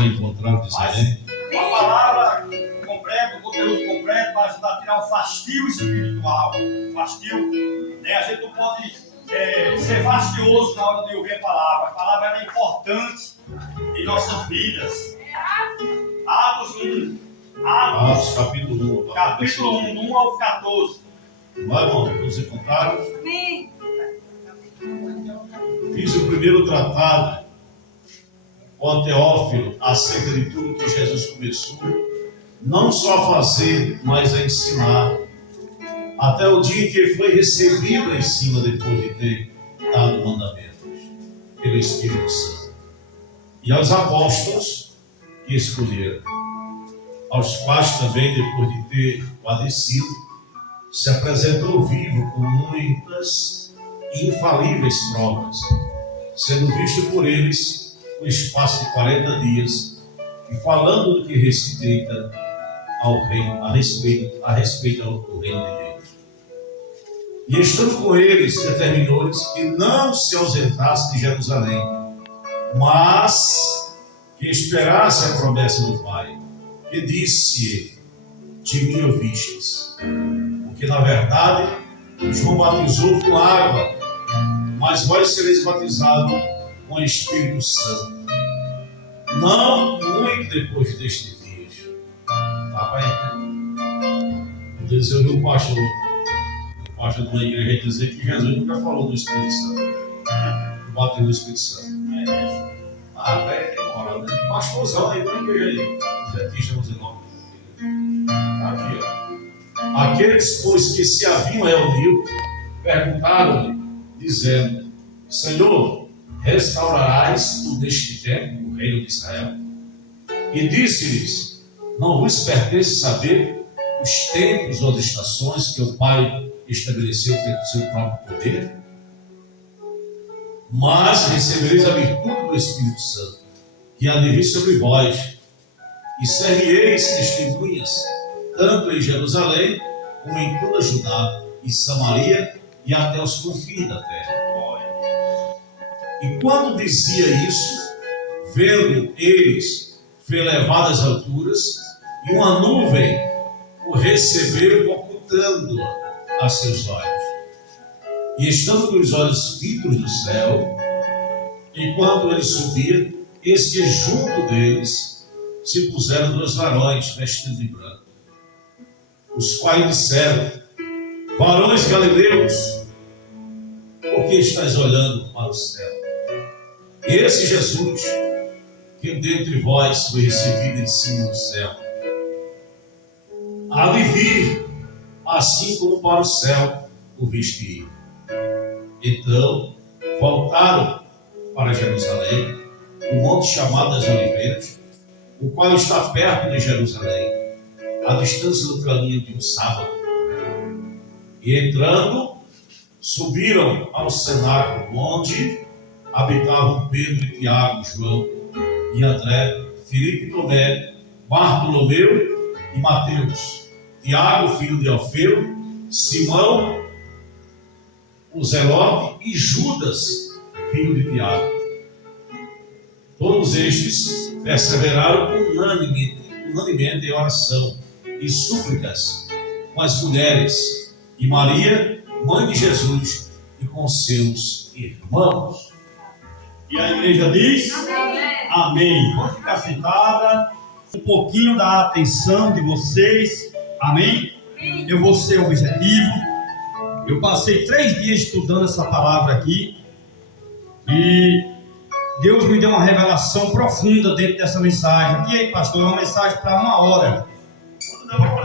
já encontraram, diz amém. Uma palavra completa, um conteúdo completo para ajudar a tirar o fastio espiritual. Fastio, né? A gente não pode ser fastioso na hora de ouvir a palavra. A palavra é importante em nossas vidas. Atos 1. Atos capítulo 1. Capítulo 1, 1 ao 14. Vai, irmão, todos encontraram? Amém. Fiz o primeiro tratado com Teófilo acerca de tudo que Jesus começou, não só a fazer, mas a ensinar, até o dia em que foi recebido em cima, depois de ter dado mandamentos pelo Espírito Santo, e aos apóstolos que escolheram, aos quais também, depois de ter padecido, se apresentou vivo com muitas e infalíveis provas, sendo visto por eles no espaço de 40 dias, e falando do que respeita ao reino, a respeito do reino de Deus. E estando com eles, determinou-lhes que não se ausentasse de Jerusalém, mas que esperasse a promessa do Pai, que disse: de mim ouvistes. Porque na verdade João batizou com água, mas vós sereis batizados com o Espírito Santo, não muito depois destes dias. Papai, às vezes eu vi o pastor de uma igreja dizer que Jesus nunca falou do Espírito Santo, bateu no Espírito Santo. Até demora, né? Pastorzão aí, uma igreja aí, Adventista, vamos dizer nome. Aqui, ó. Aqueles, pois, que se haviam reunido, perguntaram-lhe, dizendo: Senhor, restaurarás tu neste tempo o reino de Israel? E disse-lhes: não vos pertence saber os tempos ou as estações que o Pai estabeleceu pelo seu próprio poder? Mas recebereis a virtude do Espírito Santo, que há de vir sobre vós, e sereis testemunhas, tanto em Jerusalém, como em toda a Judá e Samaria, e até os confins da terra. E quando dizia isso, vendo eles, foi elevado às alturas, e uma nuvem o recebeu, ocultando-a a seus olhos. E estando com os olhos fitos no céu, enquanto ele subia, eis que junto deles se puseram 2 varões vestidos de branco, os quais disseram: varões galileus, por que estáis olhando para o céu? Esse Jesus, que dentre vós foi recebido em cima do céu, há de vir, assim como para o céu o viste ir. Então voltaram para Jerusalém, o monte chamado das Oliveiras, o qual está perto de Jerusalém, a distância do caminho de um sábado. E entrando, subiram ao cenáculo, onde habitavam Pedro e Tiago, João e André, Filipe e Tomé, Bartolomeu e Mateus, Tiago, filho de Alfeu, Simão, o Zelote, e Judas, filho de Tiago. Todos estes perseveraram unanemente em oração e súplicas com as mulheres e Maria, mãe de Jesus, e com seus irmãos. E a igreja diz: amém. Pode ficar sentada. Um pouquinho da atenção de vocês. Amém? Eu vou ser objetivo. Eu passei 3 dias estudando essa palavra aqui. E Deus me deu uma revelação profunda dentro dessa mensagem. Aqui, pastor, é uma mensagem para 1 hora.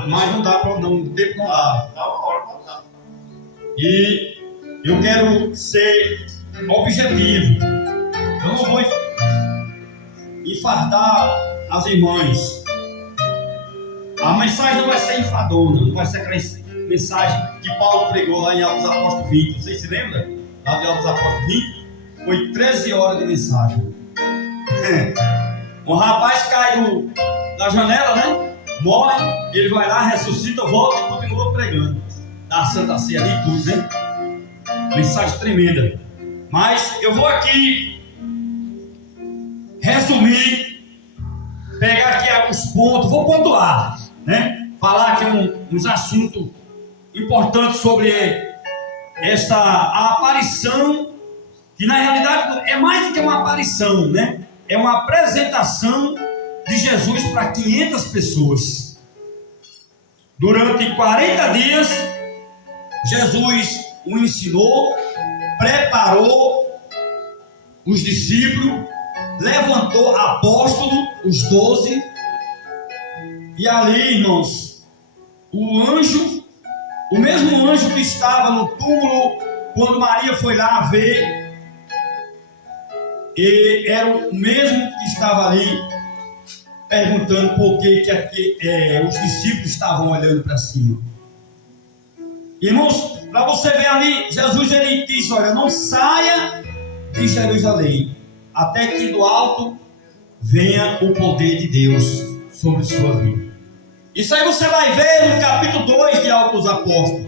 Mas não dá para não, o tempo não dá. E eu quero ser objetivo. Eu não vou enfardar as irmãs. A mensagem não vai ser enfadona, não vai ser aquela mensagem que Paulo pregou lá em Atos Apóstolos 20. Vocês se lembram? Lá de Atos Apóstolos 20, foi 13 horas de mensagem. O rapaz cai da janela, né? Morre, ele vai lá, ressuscita, volta e continua pregando. Dá a Santa Ceia ali e tudo, né? Mensagem tremenda. Mas eu vou aqui resumir pegar aqui alguns pontos, vou pontuar, né? Falar aqui uns assuntos importantes sobre a aparição, que na realidade é mais do que uma aparição, né? É uma apresentação de Jesus para 500 pessoas. Durante 40 dias, Jesus o ensinou, preparou os discípulos, levantou apóstolos, os 12, e ali, irmãos, o mesmo anjo que estava no túmulo quando Maria foi lá ver, e era o mesmo que estava ali perguntando por que os discípulos estavam olhando para cima. Irmãos, para você ver ali, Jesus ele disse: olha, não saia de Jerusalém até que do alto venha o poder de Deus sobre sua vida. Isso aí você vai ver no capítulo 2 de Atos dos Apóstolos,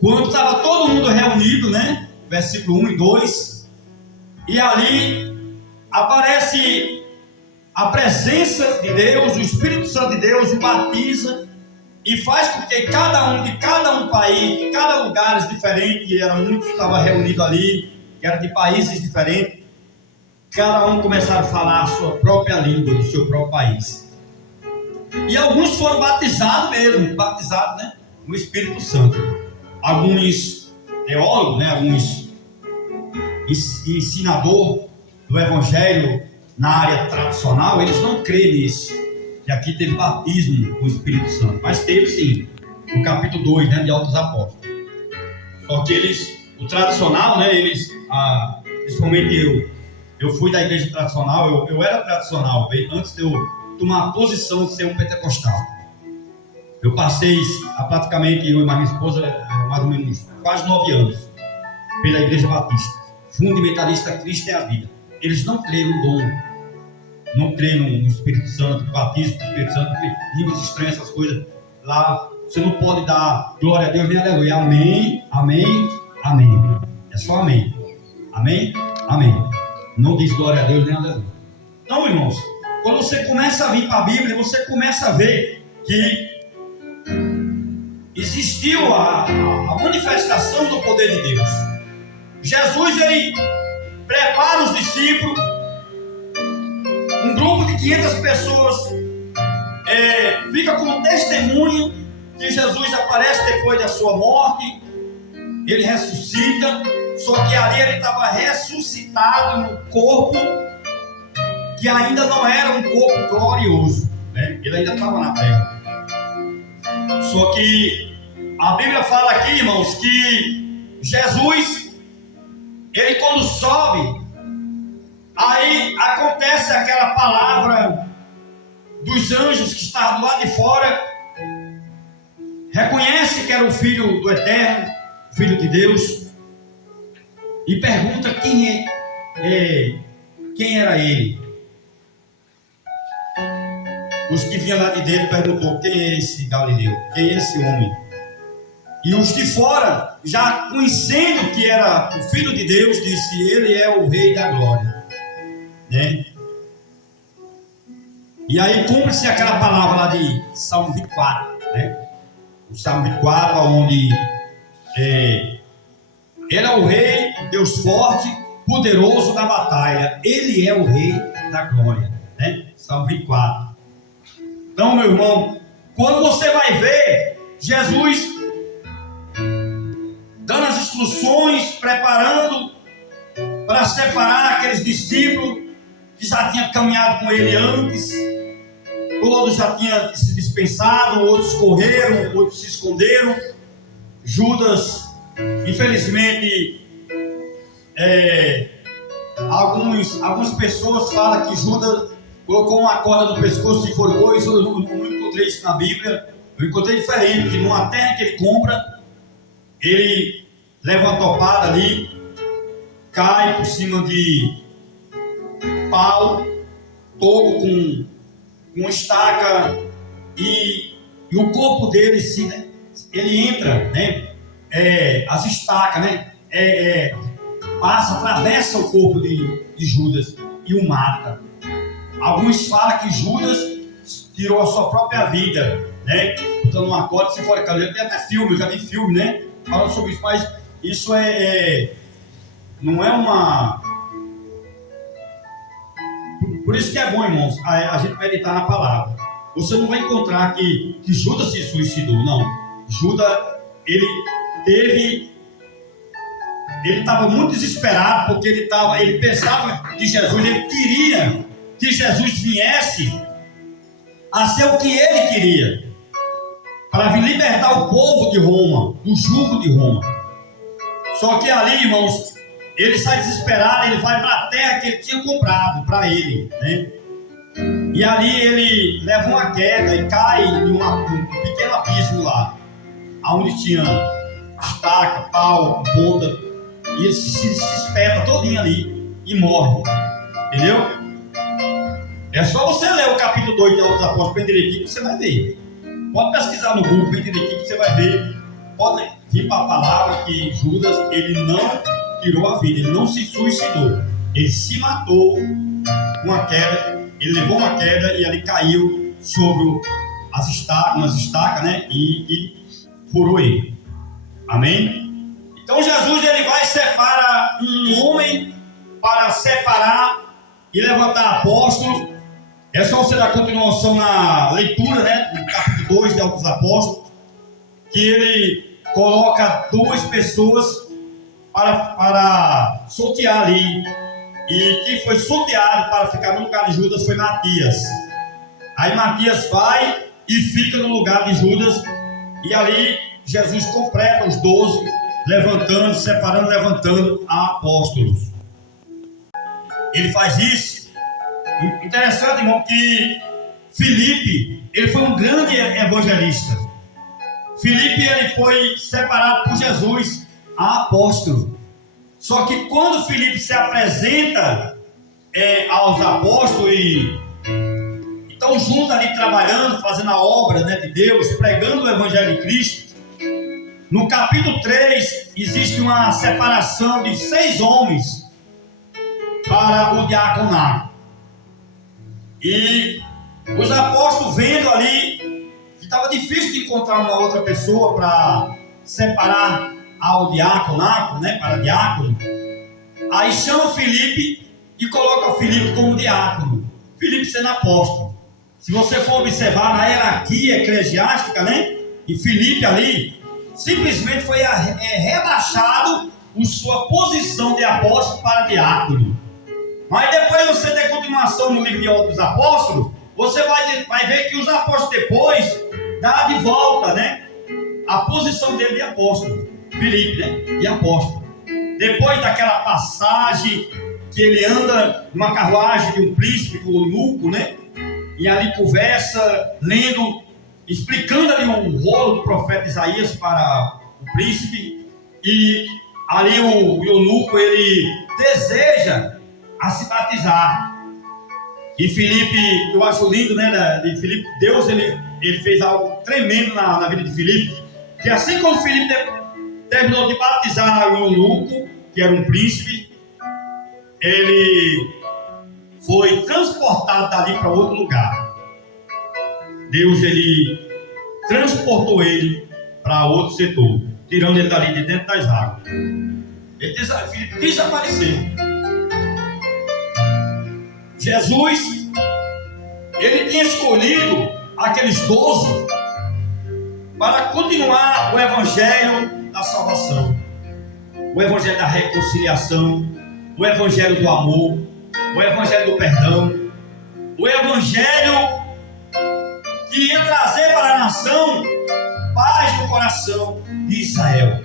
quando estava todo mundo reunido, né? Versículo 1 e 2, e ali aparece a presença de Deus, o Espírito Santo de Deus o batiza e faz com que cada um país, de cada lugar diferente, e muitos estavam reunidos ali, que era de países diferentes, cada um começaram a falar a sua própria língua, do seu próprio país. E alguns foram batizados mesmo, né, no Espírito Santo. Alguns teólogos, né, alguns ensinadores do Evangelho na área tradicional, eles não creem nisso, que aqui teve batismo com o Espírito Santo, mas teve sim, no capítulo 2, né, de Atos dos Apóstolos. Só que o tradicional, né, principalmente eu fui da igreja tradicional, eu era tradicional, antes de eu tomar a posição de ser um pentecostal. Eu passei praticamente, eu e minha esposa, mais ou menos quase 9 anos, pela igreja batista, fundamentalista Cristo é a vida. Eles não creem no dom, não creem no Espírito Santo, no batismo do Espírito Santo, línguas estranhas, essas coisas. Lá você não pode dar glória a Deus nem aleluia. Amém, amém, amém. É só amém. Amém, amém. Não diz glória a Deus nem aleluia. Então, irmãos, quando você começa a vir para a Bíblia, você começa a ver que existiu a manifestação do poder de Deus. Jesus, ele prepara os discípulos, um grupo de 500 pessoas fica como testemunho que Jesus aparece depois da sua morte, ele ressuscita, só que ali ele estava ressuscitado no corpo que ainda não era um corpo glorioso, né? Ele ainda estava na terra. Só que a Bíblia fala aqui, irmãos, que Jesus, ele quando sobe, aí acontece aquela palavra dos anjos que estavam do lado de fora, reconhece que era o Filho do Eterno, Filho de Deus, e pergunta quem era ele. Os que vinham lá de dentro perguntou: quem é esse Galileu? Quem é esse homem? E os de fora, já conhecendo que era o Filho de Deus, disse: ele é o Rei da Glória, né? E aí cumpre-se aquela palavra lá de Salmo 24, né? O Salmo 24, onde ele é o Rei, Deus forte, poderoso da batalha. Ele é o Rei da Glória, né? Salmo 24. Então, meu irmão, quando você vai ver Jesus dando as instruções, preparando para separar aqueles discípulos que já tinham caminhado com ele antes, todos já tinham se dispensado, outros correram, outros se esconderam. Judas, infelizmente, algumas pessoas falam que Judas colocou uma corda no pescoço e enforcou. Isso eu não encontrei isso na Bíblia. Eu encontrei diferente, que numa terra que ele compra, ele leva uma topada ali, cai por cima de pau, toco com estaca, e o corpo dele ele entra, né? As estacas, né? Atravessa o corpo de Judas e o mata. Alguns falam que Judas tirou a sua própria vida, né? Botando uma corda, se for tem até filme, eu já vi filme, né? Falando sobre isso, mas isso não é uma... Por isso que é bom, irmãos, a gente meditar na palavra. Você não vai encontrar que Judas se suicidou, não. Judas, ele estava muito desesperado, porque ele pensava que Jesus, ele queria que Jesus viesse a ser o que ele queria, para vir libertar o povo de Roma, do jugo de Roma. Só que ali, irmãos, ele sai desesperado, ele vai para a terra que ele tinha comprado para ele, né? E ali ele leva uma queda e cai em um pequeno abismo lá, onde tinha estaca, pau, ponta, e ele se espeta todinho ali e morre, entendeu? É só você ler o capítulo 2 de Atos dos Apóstolos bem direitinho que você vai ver. Pode pesquisar no Google bem direitinho que você vai ver. Pode vir para a palavra que Judas, ele não tirou a vida, ele não se suicidou, ele se matou com uma queda, ele levou uma queda e ele caiu sobre umas estacas, né? E furou ele. Amém? Então Jesus, ele vai separar um homem para separar e levantar apóstolos. Essa vai ser a continuação na leitura, né? No capítulo 2 de Atos dos Apóstolos, que ele coloca 2 pessoas para sortear ali. E quem foi sorteado para ficar no lugar de Judas foi Matias. Aí Matias vai e fica no lugar de Judas. E ali Jesus completa os 12, levantando, separando, levantando a apóstolos. Ele faz isso. Interessante, irmão, que Filipe, ele foi um grande evangelista. Filipe, ele foi separado por Jesus a apóstolo. Só que quando Filipe se apresenta aos apóstolos e estão juntos ali trabalhando, fazendo a obra, né, de Deus, pregando o evangelho de Cristo, no capítulo 3 existe uma separação de 6 homens para o diaconato. E os apóstolos, vendo ali que estava difícil de encontrar uma outra pessoa para separar ao diaconato, né, para diácono, aí chama Filipe e coloca o Filipe como diácono, Filipe sendo apóstolo. Se você for observar na hierarquia eclesiástica, né, e Filipe ali simplesmente foi rebaixado em sua posição de apóstolo para diácono. Mas depois você der continuação no livro de Atos dos Apóstolos, você vai ver que os apóstolos depois dá de volta, né, a posição dele de apóstolo, Filipe, né, de apóstolo. Depois daquela passagem que ele anda numa carruagem de um príncipe, do eunuco, né, e ali conversa, lendo, explicando ali um rolo do profeta Isaías para o príncipe, e ali o eunuco, ele deseja a se batizar. E Filipe, eu acho lindo, né, de Filipe, Deus, ele fez algo tremendo na vida de Filipe, que assim como Filipe terminou de batizar o eunuco, que era um príncipe, ele foi transportado dali para outro lugar. Deus, ele transportou ele para outro setor, tirando ele dali de dentro das águas. Filipe desapareceu. Jesus, ele tinha escolhido aqueles 12 para continuar o evangelho da salvação, o evangelho da reconciliação, o evangelho do amor, o evangelho do perdão, o evangelho que ia trazer para a nação paz no coração de Israel.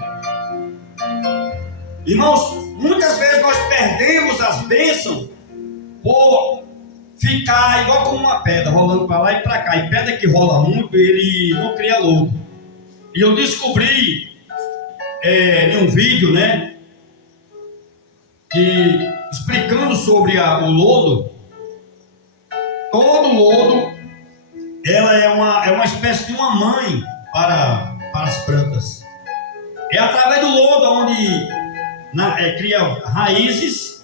Irmãos, muitas vezes nós perdemos as bênçãos por ficar igual como uma pedra, rolando para lá e para cá. E pedra que rola muito, ele não cria lodo. E eu descobri em um vídeo, né, que explicando sobre o lodo. Todo lodo, ela é uma espécie de uma mãe para as plantas. É através do lodo onde cria raízes.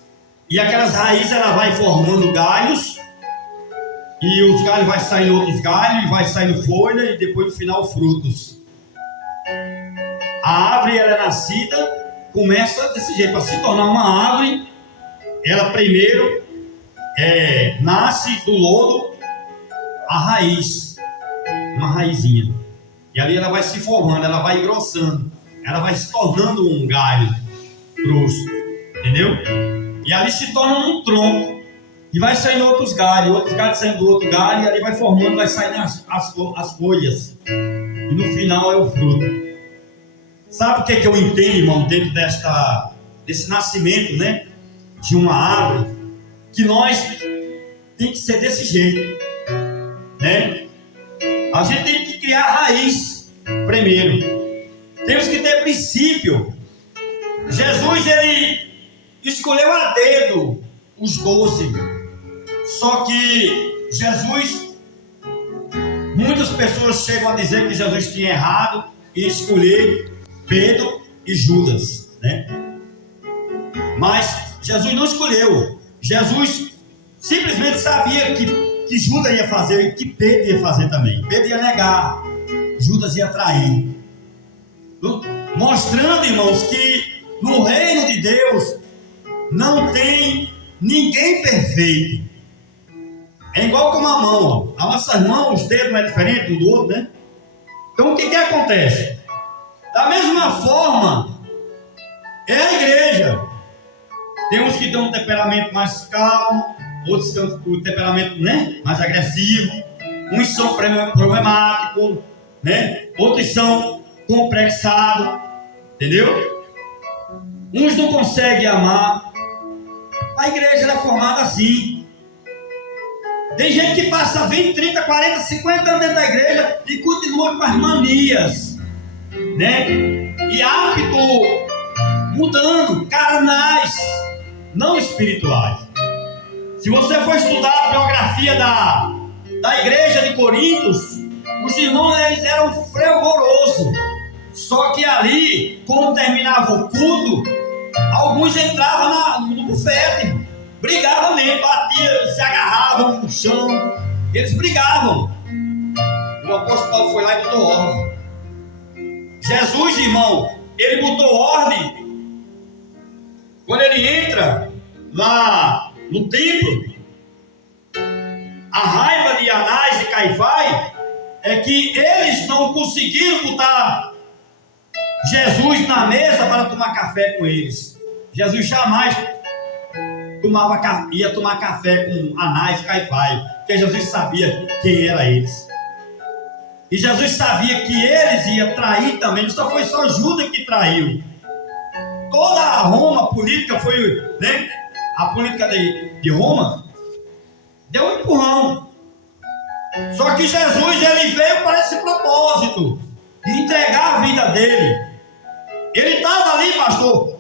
E aquelas raízes ela vai formando galhos, e os galhos vai saindo outros galhos, e vai saindo folha, e depois no final frutos. A árvore, ela é nascida, começa desse jeito, para se tornar uma árvore, ela primeiro nasce do lodo a raiz, uma raizinha. E ali ela vai se formando, ela vai engrossando, ela vai se tornando um galho grosso, entendeu? E ali se torna um tronco, e vai saindo outros galhos saindo do outro galho, e ali vai formando, vai saindo as folhas, e no final é o fruto. Sabe o que eu entendo, irmão, dentro desse nascimento, né, de uma árvore? Que nós tem que ser desse jeito, né? A gente tem que criar raiz primeiro. Temos que ter princípio. Jesus, ele escolheu a dedo os 12. Só que Jesus, muitas pessoas chegam a dizer que Jesus tinha errado e escolher Pedro e Judas, né? Mas Jesus não escolheu. Jesus simplesmente sabia que Judas ia fazer e que Pedro ia fazer também. Pedro ia negar, Judas ia trair. Mostrando, irmãos, que no reino de Deus não tem ninguém perfeito. É igual com uma mão, ó. A nossa mão, os dedos não é diferente um do outro, né? Então o que acontece? Da mesma forma, é a igreja. Tem uns que têm um temperamento mais calmo, outros têm um temperamento, né, mais agressivo. Uns são problemáticos, né? Outros são complexados, entendeu? Uns não conseguem amar. A igreja é formada assim. Tem gente que passa 20, 30, 40, 50 anos dentro da igreja e continua com as manias, né? E hábito mudando, carnais, não espirituais. Se você for estudar a biografia da igreja de Corintos, os irmãos, eles eram fervorosos. Só que ali, quando terminava o culto, alguns entravam no bufete, brigavam mesmo, batiam, se agarravam no chão, eles brigavam. O apóstolo Paulo foi lá e botou ordem. Jesus, irmão, ele botou ordem. Quando ele entra lá no templo, a raiva de Anás e Caifás é que eles não conseguiram botar Jesus na mesa para tomar café com eles. Jesus jamais ia tomar café com Anás e Caifás, porque Jesus sabia quem era eles. E Jesus sabia que eles iam trair também. Não só foi só Judas que traiu. Toda a Roma política foi, né? A política de Roma deu um empurrão. Só que Jesus, ele veio para esse propósito de entregar a vida dele. Ele estava ali, pastor.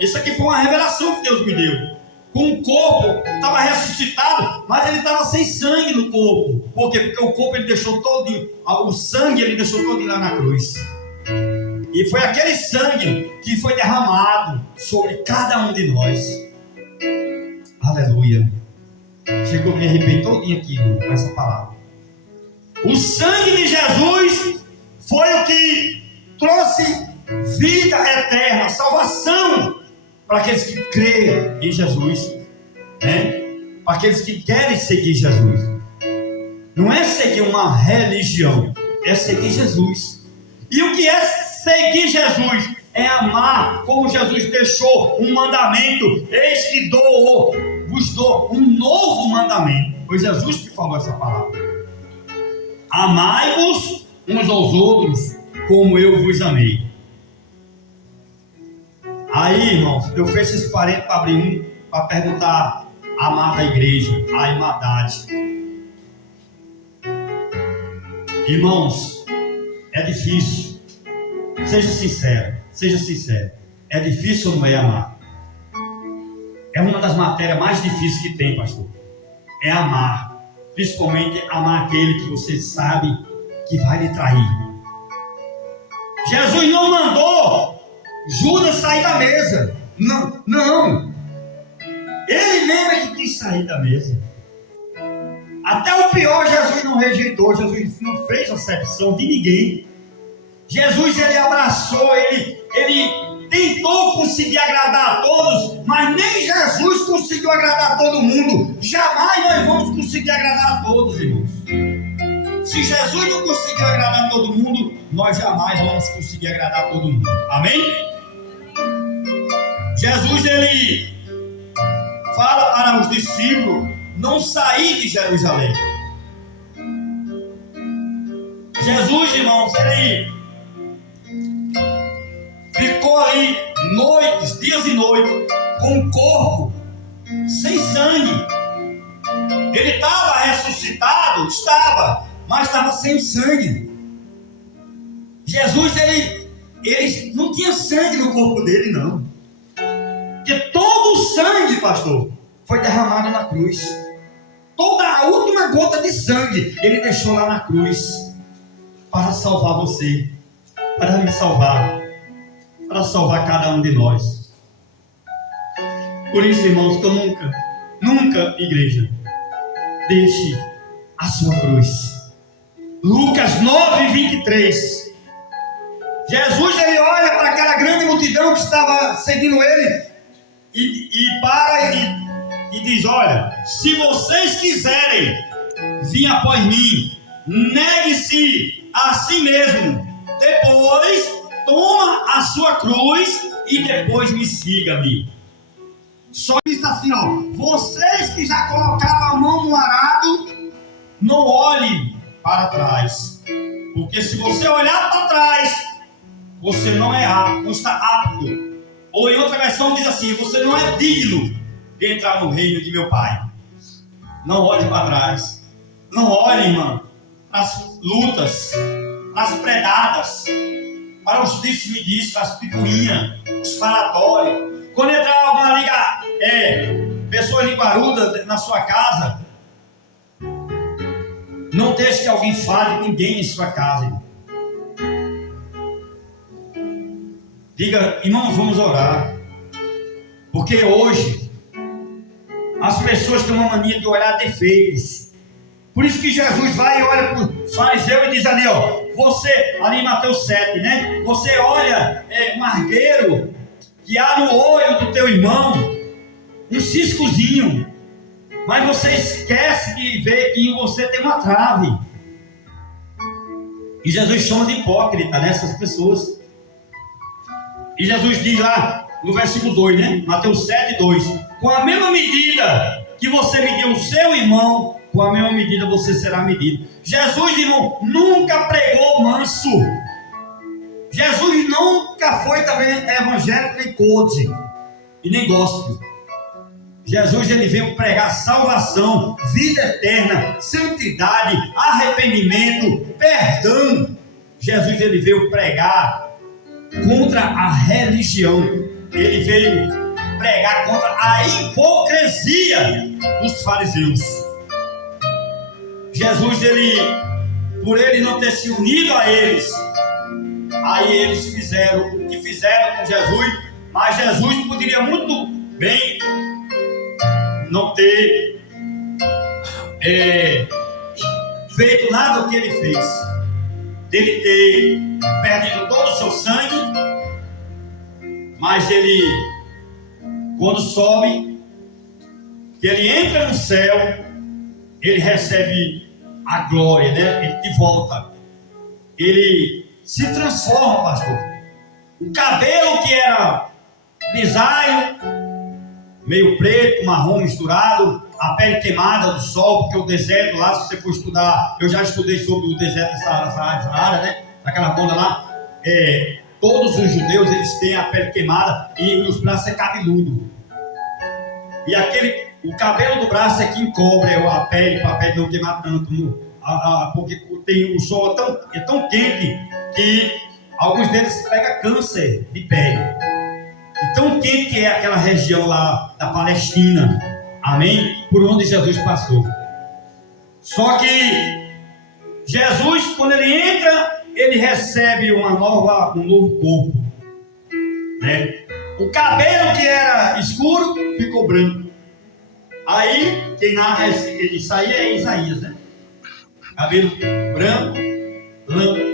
Isso aqui foi uma revelação que Deus me deu. Com o corpo, estava ressuscitado, mas ele estava sem sangue no corpo. Por quê? Porque o corpo ele deixou todo, o sangue ele deixou todo lá na cruz. E foi aquele sangue que foi derramado sobre cada um de nós. Aleluia. Chegou a me arrepiar todinho aqui com essa palavra. O sangue de Jesus foi o que trouxe vida eterna, salvação para aqueles que creem em Jesus, né? Para aqueles que querem seguir Jesus. Não é seguir uma religião, é seguir Jesus. E o que é seguir Jesus? É amar, como Jesus deixou um mandamento. Eis que vos dou um novo mandamento. Foi Jesus que falou essa palavra. Amai-vos uns aos outros, como eu vos amei. Aí, irmãos, eu fecho esse parênteses para abrir para perguntar a amada igreja, a irmandade. Irmãos, é difícil. Seja sincero. É difícil ou não é amar? É uma das matérias mais difíceis que tem, pastor. É amar. Principalmente amar aquele que você sabe que vai lhe trair. Jesus não mandou Judas sair da mesa. Não. Ele mesmo é que quis sair da mesa. Até o pior Jesus não rejeitou, Jesus não fez acepção de ninguém. Jesus, ele abraçou, ele tentou conseguir agradar a todos, mas nem Jesus conseguiu agradar a todo mundo. Jamais nós vamos conseguir agradar a todos, irmãos. Se Jesus não conseguiu agradar a todo mundo, nós jamais vamos conseguir agradar a todo mundo. Amém? Jesus, ele fala para os discípulos não sair de Jerusalém. Jesus, irmãos, ele ficou ali noites, dias e noites, com o corpo sem sangue. Ele estava ressuscitado, mas estava sem sangue. Jesus, ele não tinha sangue no corpo dele, não. Porque todo o sangue, pastor, foi derramado na cruz. Toda a última gota de sangue ele deixou lá na cruz para salvar você, para me salvar, para salvar cada um de nós. Por isso, irmãos, que eu nunca, igreja, deixe a sua cruz. Lucas 9:23. Jesus, ele olha para aquela grande multidão que estava seguindo ele e diz: olha, se vocês quiserem vir após mim, negue-se a si mesmo, depois toma a sua cruz e depois me siga-me. Só disse assim, ó: vocês que já colocaram a mão no arado, não olhem para trás, porque se você olhar para trás, você não é apto, não está apto. Ou em outra versão diz assim: você não é digno de entrar no reino de meu Pai. Não olhe para trás. Não olhe, irmão, para as lutas, para as predadas, para os disse-me-disse, as picuinhas, os falatórios. Quando entrar uma pessoa linguaruda na sua casa, não deixe que alguém fale ninguém em sua casa, irmão. Diga: irmãos, vamos orar. Porque hoje as pessoas têm uma mania de olhar defeitos. Por isso que Jesus vai e olha para o fariseu e diz ali, ó: você, ali em Mateus 7, né? Você olha um argueiro que há no olho do teu irmão, um ciscozinho, mas você esquece de ver que em você tem uma trave. E Jesus chama de hipócrita nessas pessoas. E Jesus diz lá no versículo 2, né? Mateus 7:2: com a mesma medida que você mediu o seu irmão, com a mesma medida você será medido. Jesus, irmão, nunca pregou manso. Jesus nunca foi também evangélico, nem coach e nem gospel. Jesus, ele veio pregar salvação, vida eterna, santidade, arrependimento, perdão. Jesus, ele veio pregar contra a religião. Ele veio pregar contra a hipocrisia dos fariseus. Jesus, por ele não ter se unido a eles, aí eles fizeram o que fizeram com Jesus, mas Jesus poderia muito bem não ter feito nada do que ele fez, dele ter perdido todo o seu sangue, mas ele, quando sobe, que ele entra no céu, ele recebe a glória, né? Ele de volta, ele se transforma, pastor. O cabelo que era grisalho, meio preto, marrom misturado, a pele queimada do sol, porque o deserto lá, se você for estudar, eu já estudei sobre o deserto de Saara, né? Naquela banda lá, todos os judeus, eles têm a pele queimada e os braços é cabeludo. E o cabelo do braço é que encobre a pele, para a pele não queimar tanto, porque o sol é tão quente que alguns deles pegam câncer de pele. E tão quente que é aquela região lá da Palestina, amém? Por onde Jesus passou. Só que Jesus, quando ele entra, ele recebe um novo corpo, né? O cabelo que era escuro ficou branco, Aí, quem narra isso aí é Isaías, né? Cabelo branco,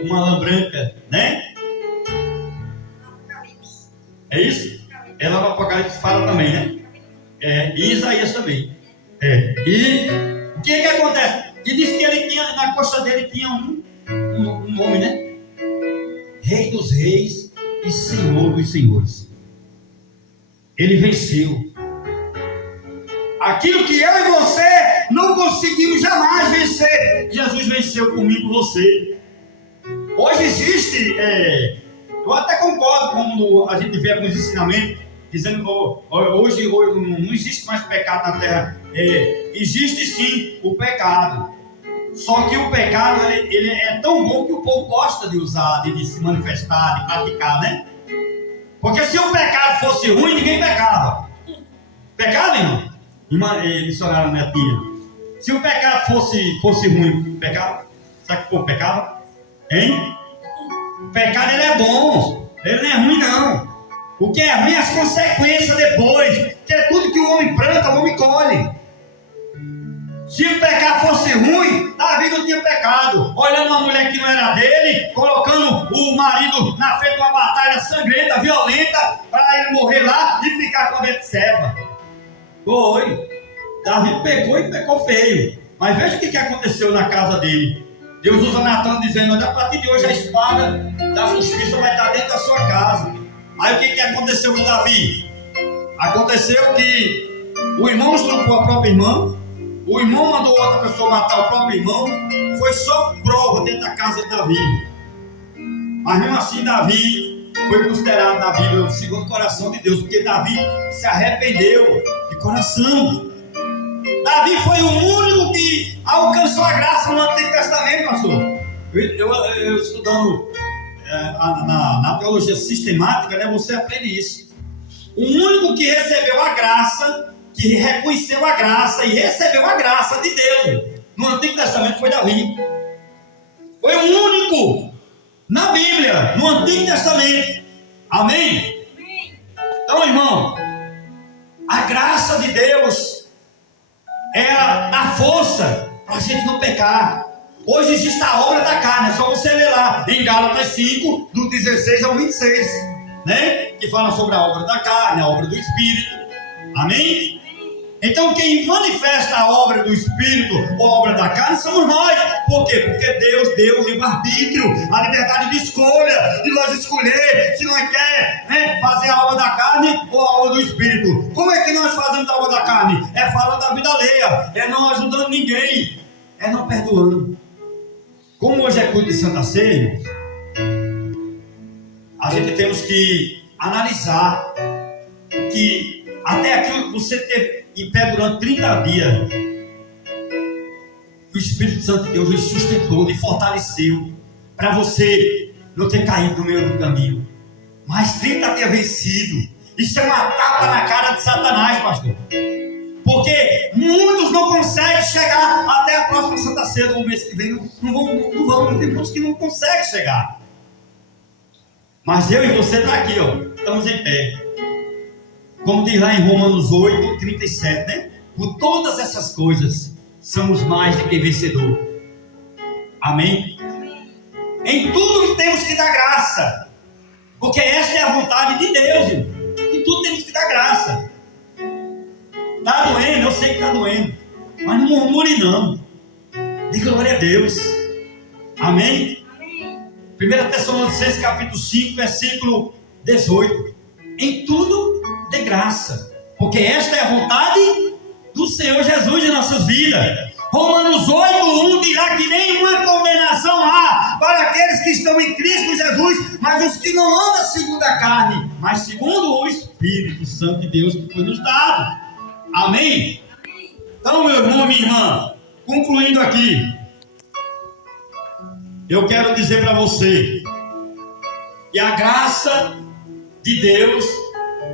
uma lã branca, né? É isso? Ela no Apocalipse fala também, né? E Isaías também. E o que acontece? E diz que ele tinha, na costa dele tinha um nome, né? Rei dos reis e Senhor dos senhores. Ele venceu. Aquilo que eu e você não conseguimos jamais vencer, Jesus venceu por mim e por você. Hoje existe, eu até concordo quando a gente vê alguns ensinamentos, dizendo que hoje não existe mais pecado na terra. Existe sim o pecado. Só que o pecado ele é tão bom que o povo gosta de usar, de se manifestar, de praticar, né? Porque se o pecado fosse ruim, ninguém pecava. Pecado, irmão? Missionário Netinha. Se o pecado fosse ruim, pecava? Sabe que o povo pecava? Hein? O pecado ele é bom. Ele não é ruim, não. O que é ruim é as consequências depois. Que é tudo que o homem planta, o homem colhe. Se o pecado fosse ruim, Davi não tinha pecado. Olhando uma mulher que não era dele, colocando o marido na frente de uma batalha sangrenta, violenta, para ele morrer lá e ficar com a Betseba. Foi. Davi pecou e pecou feio. Mas veja o que aconteceu na casa dele. Deus usa Natan dizendo: olha, a partir de hoje a espada da justiça vai estar dentro da sua casa. Aí o que aconteceu com Davi? Aconteceu que o irmão estuprou a própria irmã. O irmão mandou outra pessoa matar o próprio irmão. Foi só prova dentro da casa de Davi. Mas mesmo assim Davi foi considerado na Bíblia o segundo coração de Deus, porque Davi se arrependeu de coração. Davi foi o único que alcançou a graça no Antigo Testamento, pastor. Eu estudando na teologia sistemática, né, você aprende isso. O único que recebeu a graça, que reconheceu a graça e recebeu a graça de Deus no Antigo Testamento foi Davi. Foi o único na Bíblia, no Antigo Testamento. Amém? Então, irmão, a graça de Deus, ela dá força para a gente não pecar. Hoje existe a obra da carne, é só você ler lá em Gálatas 5, do 16 ao 26, né? Que fala sobre a obra da carne, a obra do Espírito. Amém? Então quem manifesta a obra do Espírito ou a obra da carne somos nós. Por quê? Porque Deus deu o livre-arbítrio, a liberdade de escolha, de nós escolher se nós quer, né, fazer a obra da carne ou a obra do Espírito. Como é que nós fazemos a obra da carne? É falando da vida alheia, é não ajudando ninguém, é não perdoando. Como hoje é culto de Santa Ceia, a gente temos que analisar que até aquilo que você teve em pé durante 30 dias, o Espírito Santo de Deus lhe sustentou, lhe fortaleceu, para você não ter caído no meio do caminho, mas 30 dias vencido. Isso é uma tapa na cara de Satanás, pastor, porque muitos não conseguem chegar até a próxima Santa Ceia do mês que vem, não tem muitos que não conseguem chegar, mas eu e você está aqui, ó, estamos em pé. Como diz lá em Romanos 8, 37, né? Por todas essas coisas, somos mais do que vencedor. Amém? Em tudo temos que dar graça, porque esta é a vontade de Deus. Em tudo temos que dar graça. Está doendo, eu sei que está doendo, mas não murmure não. Dê glória a Deus. Amém? 1 Tessalonicenses capítulo 5, versículo 18. Em tudo de graça, porque esta é a vontade do Senhor Jesus em nossas vidas. Romanos 8:1 dirá que nenhuma condenação há para aqueles que estão em Cristo Jesus, mas os que não andam segundo a carne, mas segundo o Espírito Santo de Deus que foi nos dado. Amém? Então, meu irmão, minha irmã, concluindo aqui, eu quero dizer para você que a graça de Deus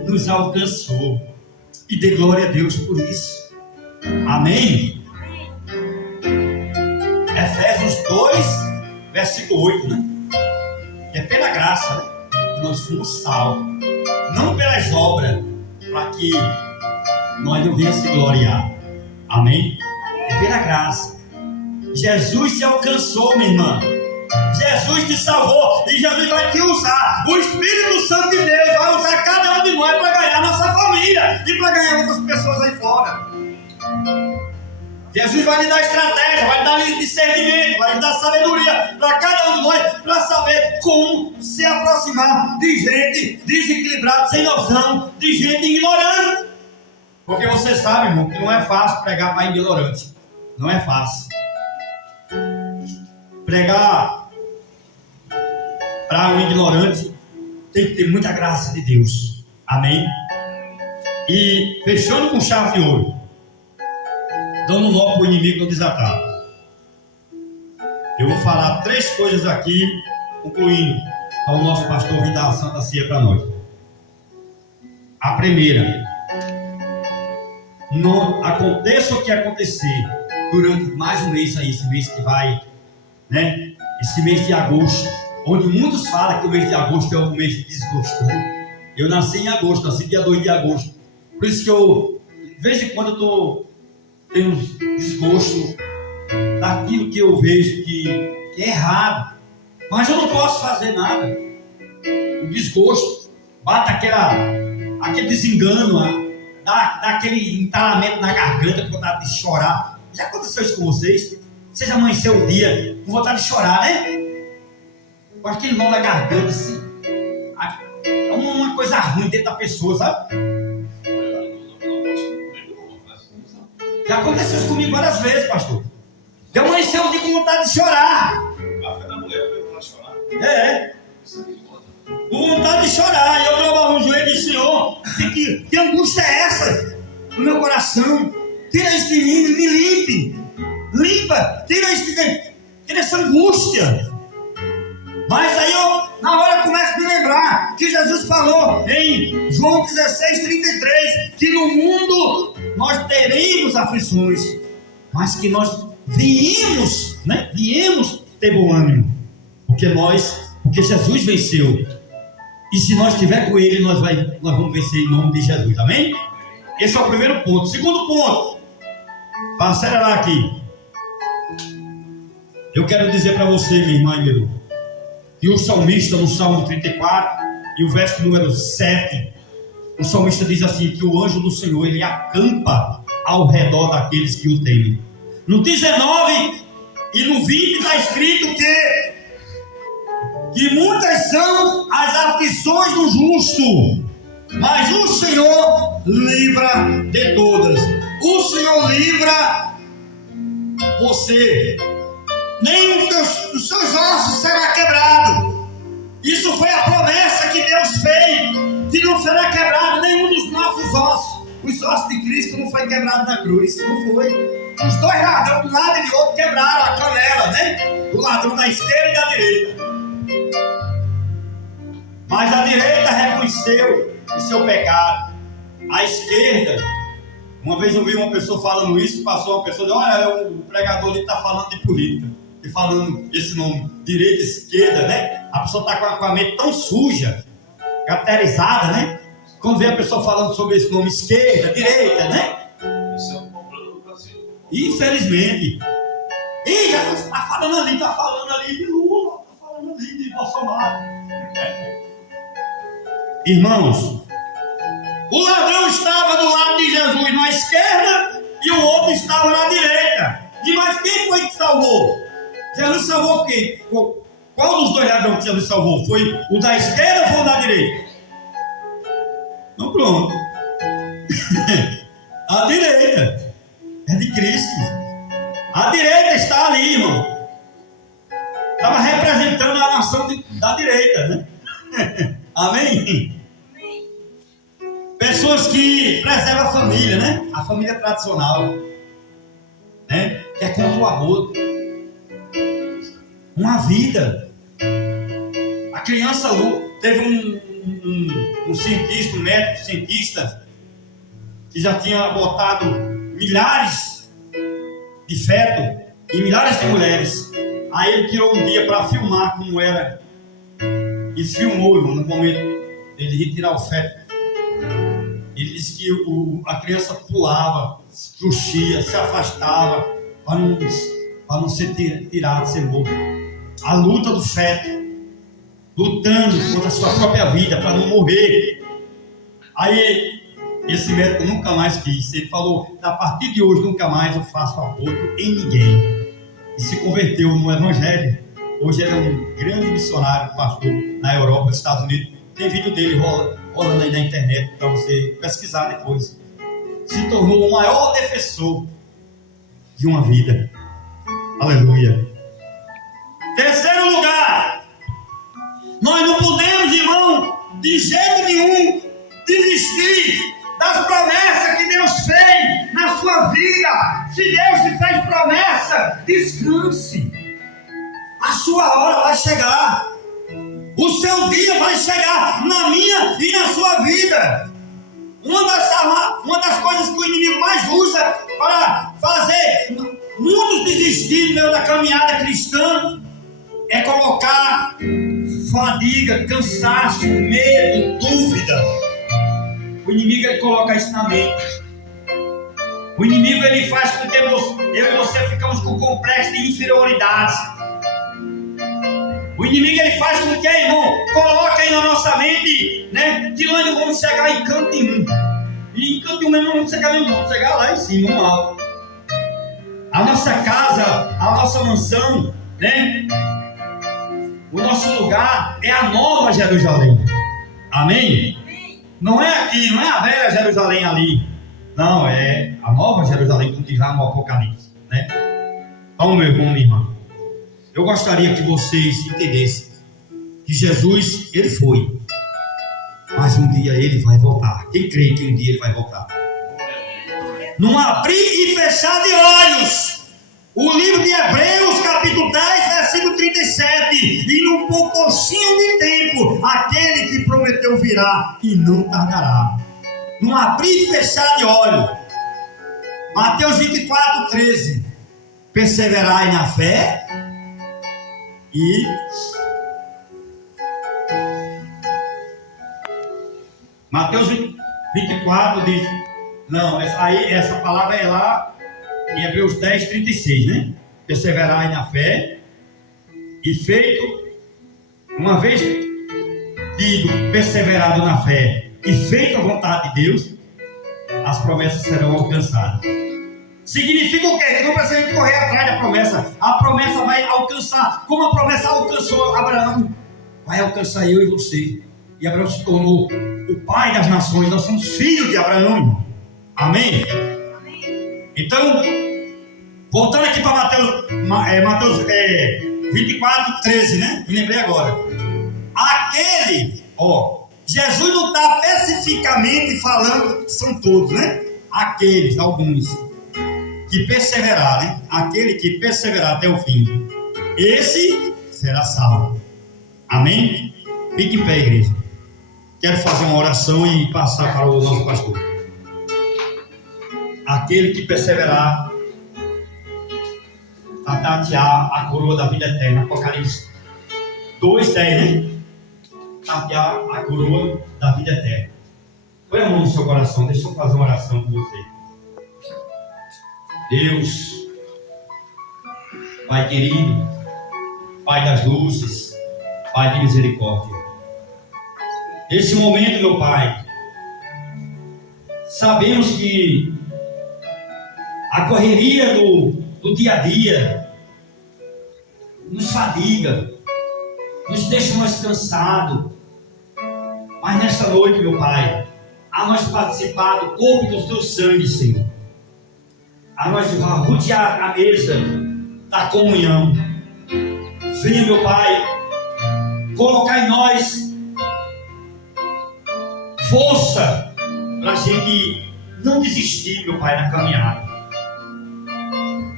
nos alcançou, e dê glória a Deus por isso. Amém? Efésios 2, versículo 8, né? É pela graça, né, que nós fomos salvos, não pelas obras, para que nós não venhamos se gloriar. Amém? É pela graça. Jesus te alcançou, minha irmã. Jesus te salvou e Jesus vai te usar. O Espírito Santo de Deus vai usar cada um de nós para ganhar nossa família e para ganhar outras pessoas aí fora. Jesus vai lhe dar estratégia, vai lhe dar discernimento, vai lhe dar sabedoria para cada um de nós, para saber como se aproximar de gente desequilibrada, sem noção, de gente ignorante. Porque você sabe, irmão, que não é fácil pregar para ignorante. Não é fácil. Pregar para um ignorante tem que ter muita graça de Deus. Amém? E fechando com chave de ouro, dando um nó para o inimigo não desatar. Eu vou falar 3 coisas aqui, concluindo ao nosso pastor vir dar a Santa Ceia para nós. A primeira, não aconteça o que acontecer durante mais um mês aí, esse mês que vai, né? Esse mês de agosto, onde muitos falam que o mês de agosto é um mês de desgosto, né? Eu nasci em agosto, nasci dia 2 de agosto. Por isso que eu, de vez em quando, eu estou tendo desgosto daquilo que eu vejo que é errado. Mas eu não posso fazer nada. O desgosto bate aquele desengano, dá aquele entalamento na garganta com vontade de chorar. Já aconteceu isso com vocês? Vocês amanheceu o dia com vontade de chorar, né? Com aquele nó na garganta, assim. É uma coisa ruim dentro da pessoa, sabe? Já aconteceu isso comigo várias vezes, pastor. Eu amanheci o dia com vontade de chorar. Café da mulher foi pra chorar? É. Com vontade de chorar. E eu dobrava o joelho e disse: Senhor, que angústia é essa no meu coração? Tira isso de mim, me limpe. Limpa, tira essa angústia. Mas aí eu, na hora, eu começo a me lembrar que Jesus falou em João 16:33, que no mundo nós teremos aflições, mas que nós viemos ter bom ânimo, porque Jesus venceu. E se nós estiver com Ele, nós vamos vencer em nome de Jesus, amém? Esse é o primeiro ponto. Segundo ponto, para acelerar aqui, eu quero dizer para você, minha irmã e meu irmão, que o salmista, no Salmo 34 e o verso número 7, o salmista diz assim, que o anjo do Senhor, ele acampa ao redor daqueles que o temem. No 19 e no 20 está escrito que muitas são as aflições do justo, mas o Senhor livra de todas. O Senhor livra você. Nem os seus ossos será quebrado. Isso foi a promessa que Deus fez, que não será quebrado nenhum dos nossos ossos. Os ossos de Cristo não foi quebrado na cruz, não foi. Os 2 ladrões, de um lado e de outro, quebraram a canela, né? O ladrão da esquerda e da direita. Mas a direita reconheceu o seu pecado. A esquerda, uma vez eu vi uma pessoa falando isso, passou uma pessoa, olha, o pregador ali está falando de política. E falando esse nome, direita e esquerda, né? A pessoa está com a mente tão suja, caracterizada, né? Quando vê a pessoa falando sobre esse nome, esquerda, direita, né? Isso é um problema do Brasil. Infelizmente. E já está falando ali de Lula, está falando ali de Bolsonaro. Irmãos, o ladrão estava do lado de Jesus na esquerda e o outro estava na direita. E mas quem foi que salvou? Jesus salvou quem? Qual dos 2 ladrões que Jesus salvou? Foi o da esquerda ou foi o da direita? Então pronto. A direita é de Cristo. A direita está ali, irmão. Estava representando a nação da direita, né? Amém? Pessoas que preservam a família, né? A família tradicional, né? Que é contra o aborto. Uma vida. A criança teve um cientista, um médico cientista, que já tinha botado milhares de feto em milhares de mulheres. Aí ele tirou um dia para filmar como era. E filmou, irmão, no momento dele retirar o feto. Ele disse que a criança pulava, fugia, se afastava para não ser tirado, ser morto. A luta do feto, lutando contra a sua própria vida para não morrer. Aí esse médico nunca mais quis. Ele falou: a partir de hoje nunca mais eu faço aborto em ninguém. E se converteu no Evangelho. Hoje ele é um grande missionário, pastor na Europa, nos Estados Unidos. Tem vídeo dele rolando aí na internet para você pesquisar depois. Se tornou o maior defensor de uma vida. Aleluia. Terceiro lugar, nós não podemos, irmão, de jeito nenhum desistir das promessas que Deus fez na sua vida. Se Deus te fez promessa, descanse. A sua hora vai chegar. O seu dia vai chegar na minha e na sua vida. Uma das coisas que o inimigo mais usa para fazer muitos desistirem da caminhada cristã é colocar fadiga, cansaço, medo, dúvida. O inimigo ele coloca isso na mente. O inimigo ele faz com que eu e você ficamos com complexo de inferioridade. O inimigo ele faz com que, irmão, coloca aí na nossa mente, né, que nós não vamos chegar em canto nenhum. E em canto nenhum não vamos chegar nenhum, vamos chegar lá em cima, no alto. A nossa casa, a nossa mansão, né? O nosso lugar é a nova Jerusalém. Amém? Não é aqui, não é a velha Jerusalém ali. Não, é a nova Jerusalém, como diz lá no Apocalipse, né? Então, meu irmão, minha irmã, eu gostaria que vocês entendessem que Jesus, ele foi, mas um dia ele vai voltar. Quem crê que um dia ele vai voltar? Não abrir e fechar de olhos. O livro de Hebreus, capítulo 10, versículo 37. E num pouquinho de tempo, aquele que prometeu virá e não tardará. Não abrir e fechar de olhos. Mateus 24, 13. Perseverai na fé e Mateus 24 diz, não, essa palavra é lá em Hebreus 10, 36, né? Perseverai na fé e feito, uma vez tido perseverado na fé e feito a vontade de Deus, as promessas serão alcançadas. Significa o quê? Que não precisa correr atrás da promessa. A promessa vai alcançar, como a promessa alcançou Abraão, vai alcançar eu e você. E Abraão se tornou o pai das nações. Nós somos filhos de Abraão. Amém? Então, voltando aqui para Mateus 24, 13, né? Me lembrei agora. Jesus não está especificamente falando, são todos, né? Aqueles, alguns, que perseverar, né? Aquele que perseverar até o fim, esse será salvo. Amém? Fique em pé, igreja. Quero fazer uma oração e passar para o nosso pastor. Aquele que perseverar a tatear a coroa da vida eterna. Apocalipse 2:10, né? Tatear a coroa da vida eterna. Põe a mão no seu coração, deixa eu fazer uma oração com você. Deus, Pai querido, Pai das luzes, Pai de misericórdia, nesse momento, meu Pai, sabemos que a correria do dia a dia nos fadiga, nos deixa mais cansados, mas nessa noite, meu Pai, a nós participar do corpo do Teu sangue, Senhor, a nós rodear a mesa da comunhão. Venha, meu Pai, colocar em nós força para a gente não desistir, meu Pai, na caminhada.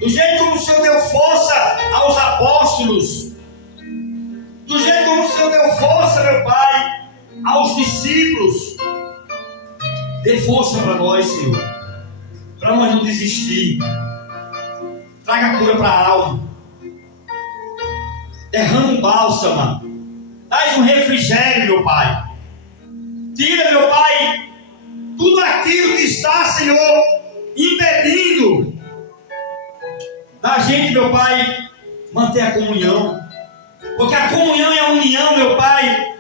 Do jeito como o Senhor deu força aos apóstolos, do jeito como o Senhor deu força, meu Pai, aos discípulos, dê força para nós, Senhor, para nós não desistir. Traga cura para a alma, derrama um bálsamo, traz um refrigério, meu Pai. Tira, meu Pai, tudo aquilo que está, Senhor, impedindo da gente, meu Pai, manter a comunhão. Porque a comunhão e a união, meu Pai,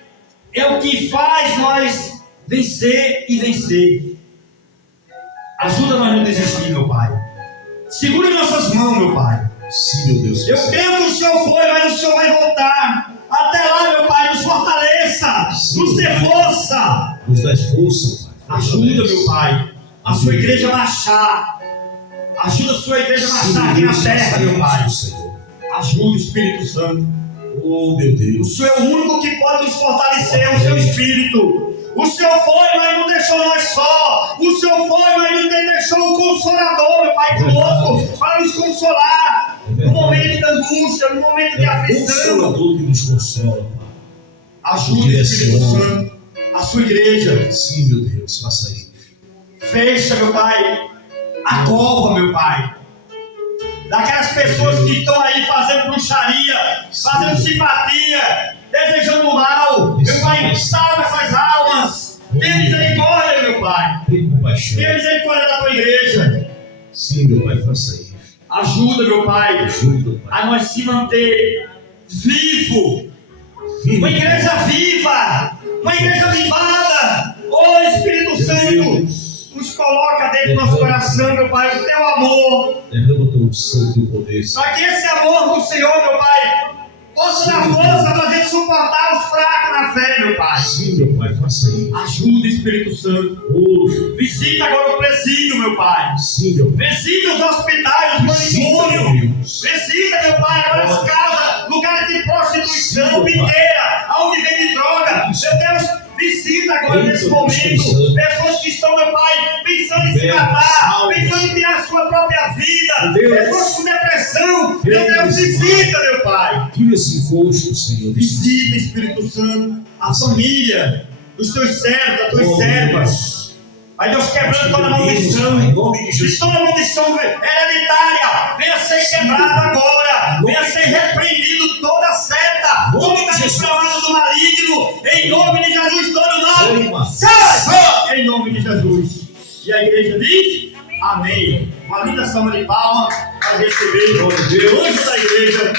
é o que faz nós vencer e vencer. Ajuda nós a não desistir, meu Pai. Segura em nossas mãos, meu Pai. Sim, meu Deus. Eu creio que o Senhor foi, mas o Senhor vai voltar. Até lá, meu Pai, nos fortaleça, nos dê força. Nos dá força, Pai. Ajuda, meu Pai, a sua igreja a marchar. Ajuda a sua igreja a marchar aqui na terra, meu Pai. Ajuda o Espírito Santo. Oh, meu Deus. O Senhor é o único que pode nos fortalecer, o seu Espírito. O Senhor foi, mas não deixou nós só. O Senhor foi, mas não deixou o Consolador, meu Pai, conosco, para nos consolar. No momento de angústia, no momento de aflição. O Consolador que nos consola, Pai. Ajuda o Espírito Santo, a sua igreja. Sim, meu Deus, faça isso. Fecha, meu Pai, a cova, meu Pai. Daquelas pessoas que estão aí fazendo bruxaria, fazendo simpatia, desejando mal. Meu Pai, salva essas almas. Tenha misericórdia, meu Pai. Tem compaixão. Tenha misericórdia da tua igreja. Sim, meu Pai, faça isso. Ajuda, meu Pai, Ajuda, Pai. a nós se manter vivo. Uma igreja viva, uma igreja vivada. Oh, Espírito Santo, nos coloca dentro do nosso coração, meu Pai, o teu amor. Derrama o teu santo e poder. Para que esse amor do Senhor, meu Pai, possa dar força para a gente suportar os fracos na fé, meu Pai. Sim, meu Pai, faça isso. Ajuda, Espírito Santo. Oh, Visita agora o presídio, meu Pai. sim, meu Pai. Visita os hospitais, os manicômios. Visita, meu Pai, agora as casas, lugares de prostituição, biqueira, aonde vende droga. Meu Deus, visita agora nesse momento pessoas que estão, meu Pai, pensando em se matar, pensando em tirar a sua própria vida, pessoas com depressão. Meu Deus, visita, meu Pai. Tira esse encosto, Senhor. Visita, Espírito Santo, a família dos teus servos, das tuas servas. Pai Deus, quebrando toda maldição, em nome de e Jesus. toda maldição hereditária, venha ser quebrada agora, venha ser repreendido toda seta, toda inflamação do maligno, em nome de Jesus, todo mal, sai, em nome de Jesus. E a igreja diz, amém. Uma linda salva de palmas para receber o anjo da igreja.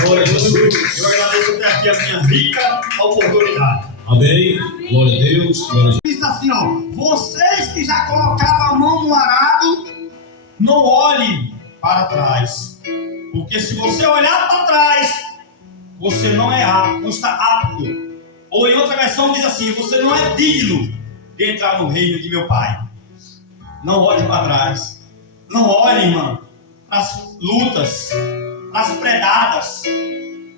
Glória a Jesus. Eu agradeço até aqui a minha rica oportunidade. Amém. Glória a Deus. Glória a Jesus. Diz assim, ó, vocês que já colocaram a mão no arado, não olhem para trás, porque se você olhar para trás, você não é apto, não está apto. Ou em outra versão diz assim, você não é digno de entrar no reino de meu Pai. Não olhe para trás, não olhe, irmão, para as lutas, para as predadas,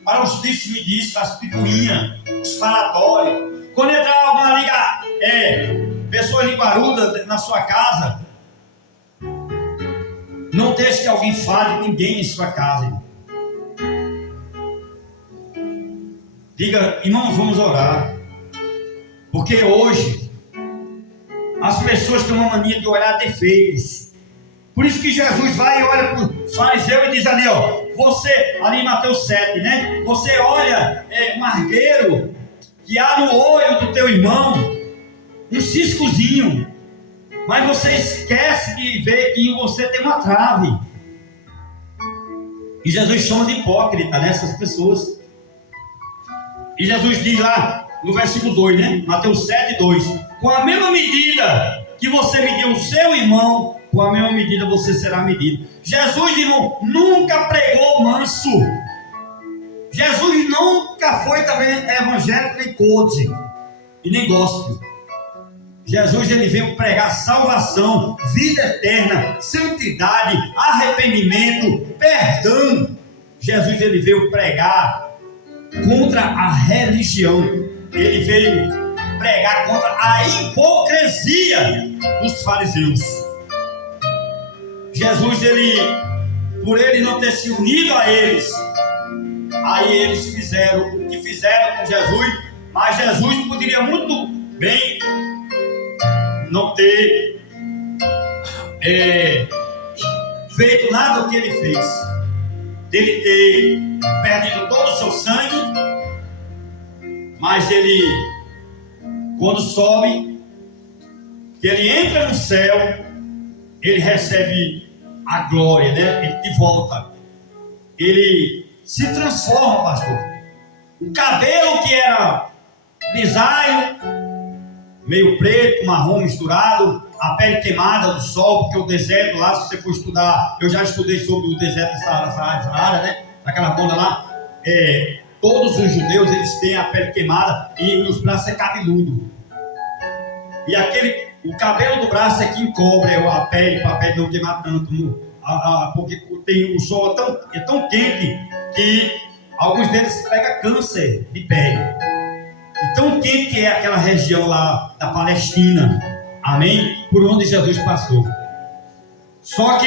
para os disse-me-disse, as picuinhas, os falatórios. Quando entrar alguma liga, pessoas linguarudas na sua casa, não deixe que alguém fale ninguém em sua casa, irmão. Diga, irmãos, vamos orar. Porque hoje as pessoas têm uma mania de olhar defeitos. Por isso que Jesus vai e olha para o fariseu e diz ali, ó, você, ali em Mateus 7, né? Você olha um argueiro que há no olho do teu irmão, um ciscozinho, mas você esquece de ver que em você tem uma trave. E Jesus chama de hipócrita nessas pessoas. E Jesus diz lá no versículo 2, né? Mateus 7, 2: com a mesma medida que você mediu o seu irmão, com a mesma medida você será medido. Jesus, irmão, nunca pregou manso. Jesus nunca foi também evangélico, nem coach, e nem gospel. Jesus, ele veio pregar salvação, vida eterna, santidade, arrependimento, perdão. Jesus, ele veio pregar contra a religião. Ele veio pregar contra a hipocrisia dos fariseus. Jesus, por ele não ter se unido a eles, aí eles fizeram o que fizeram com Jesus, mas Jesus poderia muito bem não ter feito nada do que ele fez, dele ter perdido todo o seu sangue, mas ele, quando sobe, que ele entra no céu, ele recebe a glória, né? Ele de volta. Ele se transforma, pastor. O cabelo que era grisalho, meio preto, marrom misturado, a pele queimada do sol, porque o deserto lá, se você for estudar, eu já estudei sobre o deserto de Saara, né? Aquela banda lá, todos os judeus, eles têm a pele queimada e os braços é cabeludo. E o cabelo do braço é que encobre a pele, para a pele não queimar tanto, porque o sol é tão quente que alguns deles pegam câncer de pele. E tão quente que é aquela região lá da Palestina, amém? Por onde Jesus passou. Só que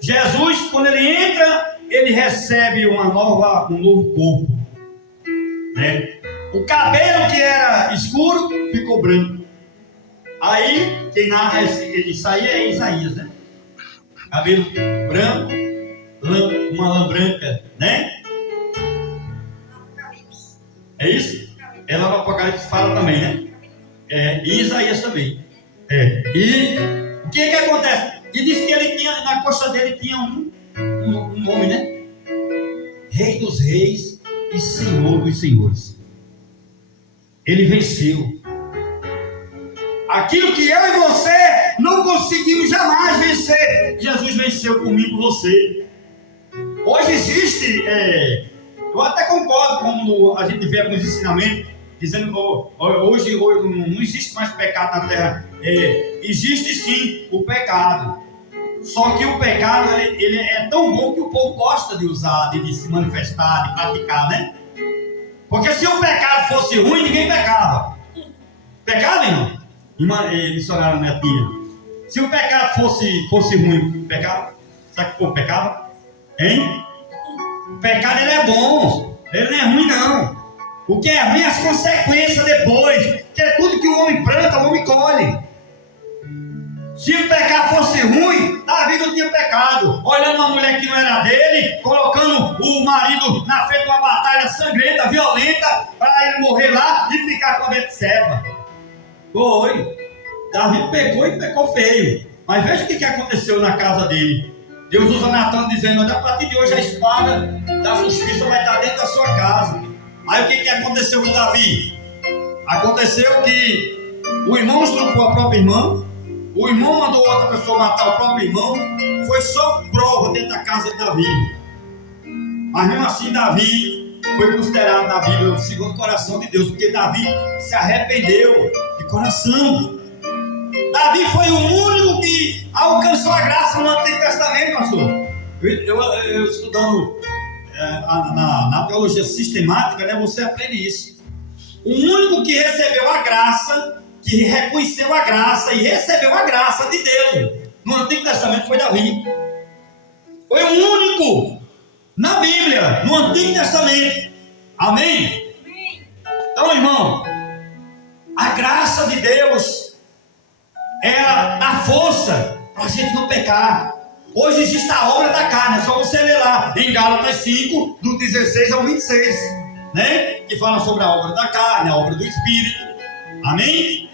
Jesus, quando ele entra, ele recebe um novo corpo, né? O cabelo que era escuro ficou branco. Aí quem narra isso aí é Isaías, né? Cabelo branco, uma lã branca, né? É isso? Ela no Apocalipse fala também, né? E Isaías também. E o que acontece? E diz que ele tinha, na costa dele tinha um nome, né? Rei dos reis e Senhor dos senhores. Ele venceu. Aquilo que eu e você não conseguimos jamais vencer, Jesus venceu por mim e por você. Hoje existe, eu até concordo quando a gente vê alguns ensinamentos, dizendo que hoje não existe mais pecado na terra. Existe sim o pecado. Só que o pecado ele é tão bom que o povo gosta de usar, de se manifestar, de praticar, né? Porque se o pecado fosse ruim, ninguém pecava. Pecado, irmão? Missionário Netinha. Se o pecado fosse ruim, pecava? Sabe que o povo pecava? Hein? O pecado ele é bom. Ele não é ruim, não. O que é ruim é as consequências depois. Que é tudo que o homem planta, o homem colhe. Se o pecado fosse ruim, Davi não tinha pecado. Olhando uma mulher que não era dele, colocando o marido na frente de uma batalha sangrenta, violenta, para ele morrer lá e ficar com a Betseba. Foi. Davi pecou e pecou feio. Mas veja o que aconteceu na casa dele. Deus usa Natan dizendo: olha, a partir de hoje a espada da justiça vai estar dentro da sua casa. Aí o que aconteceu com Davi? Aconteceu que o irmão estrupou a própria irmã, o irmão mandou outra pessoa matar o próprio irmão. Foi só prova dentro da casa de Davi. Mas mesmo assim Davi foi considerado na Bíblia o segundo coração de Deus, porque Davi se arrependeu de coração. Davi foi o único que alcançou a graça no Antigo Testamento, pastor. Eu estudando na teologia sistemática, né, você aprende isso. O único que recebeu a graça, que reconheceu a graça e recebeu a graça de Deus no Antigo Testamento foi Davi. Foi o único na Bíblia, no Antigo Testamento. Amém? Então, irmão, a graça de Deus ela dá força para a gente não pecar. Hoje existe a obra da carne, é só você ler lá em Gálatas 5, do 16 ao 26, né? Que fala sobre a obra da carne, a obra do Espírito. Amém?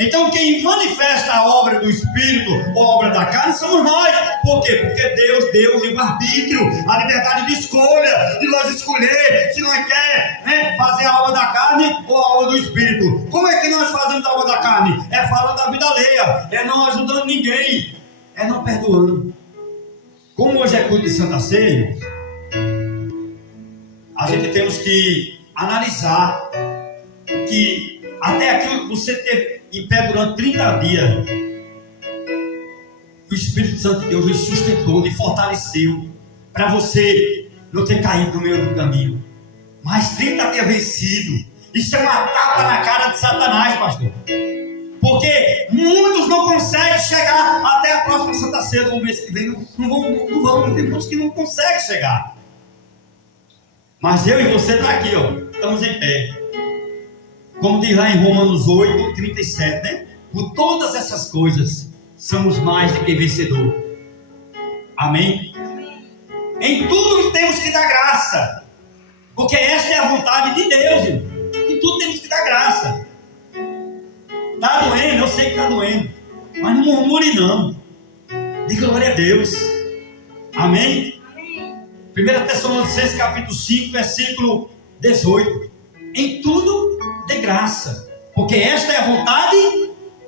Então quem manifesta a obra do Espírito ou a obra da carne somos nós. Por quê? Porque Deus deu o livre-arbítrio, a liberdade de escolha, de nós escolher se nós quer, né, fazer a obra da carne ou a obra do Espírito. Como é que nós fazemos a obra da carne? É falando da vida alheia, é não ajudando ninguém, é não perdoando. Como hoje é culto de Santa Ceia, a gente temos que analisar que até aquilo que você teve em pé durante 30 dias, o Espírito Santo de Deus lhe sustentou, lhe fortaleceu, para você não ter caído no meio do caminho. Mas 30 dias vencido, isso é uma tapa na cara de Satanás, pastor. Porque muitos não conseguem chegar até a próxima Santa Ceia do mês que vem. Não tem muitos que não conseguem chegar. Mas eu e você está aqui, ó, estamos em pé. Como diz lá em Romanos 8, 37, né? Por todas essas coisas, somos mais do que vencedor. Amém? Em tudo temos que dar graça. Porque esta é a vontade de Deus, irmão. Em tudo temos que dar graça. Está doendo, eu sei que está doendo. Mas não murmure não. De glória a Deus. Amém? 1 Tessalonicenses capítulo 5, versículo 18. Em tudo dê graça, porque esta é a vontade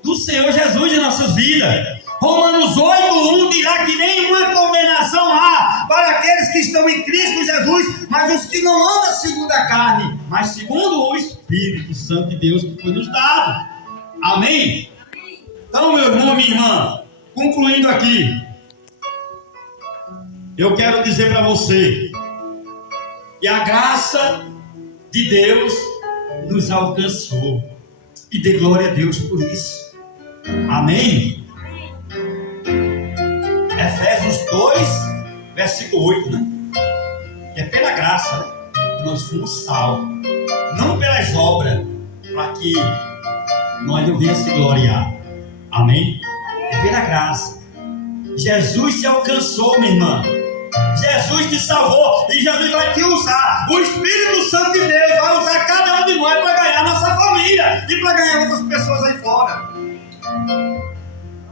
do Senhor Jesus em nossas vidas. Romanos 8:1 dirá que nenhuma condenação há para aqueles que estão em Cristo Jesus, mas os que não andam segundo a carne, mas segundo o Espírito Santo de Deus que foi nos dado. Amém? Então, meu irmão, minha irmã, concluindo aqui, eu quero dizer para você que a graça de Deus nos alcançou, e dê glória a Deus por isso. Amém? Efésios 2, versículo 8, né? Que é pela graça, né, que nós fomos salvos, não pelas obras, para que nós não venhamos se gloriar. Amém? É pela graça. Jesus te alcançou, minha irmã. Jesus te salvou e Jesus vai te usar. O Espírito Santo de Deus vai usar cada um de nós para ganhar nossa família e para ganhar outras pessoas aí fora.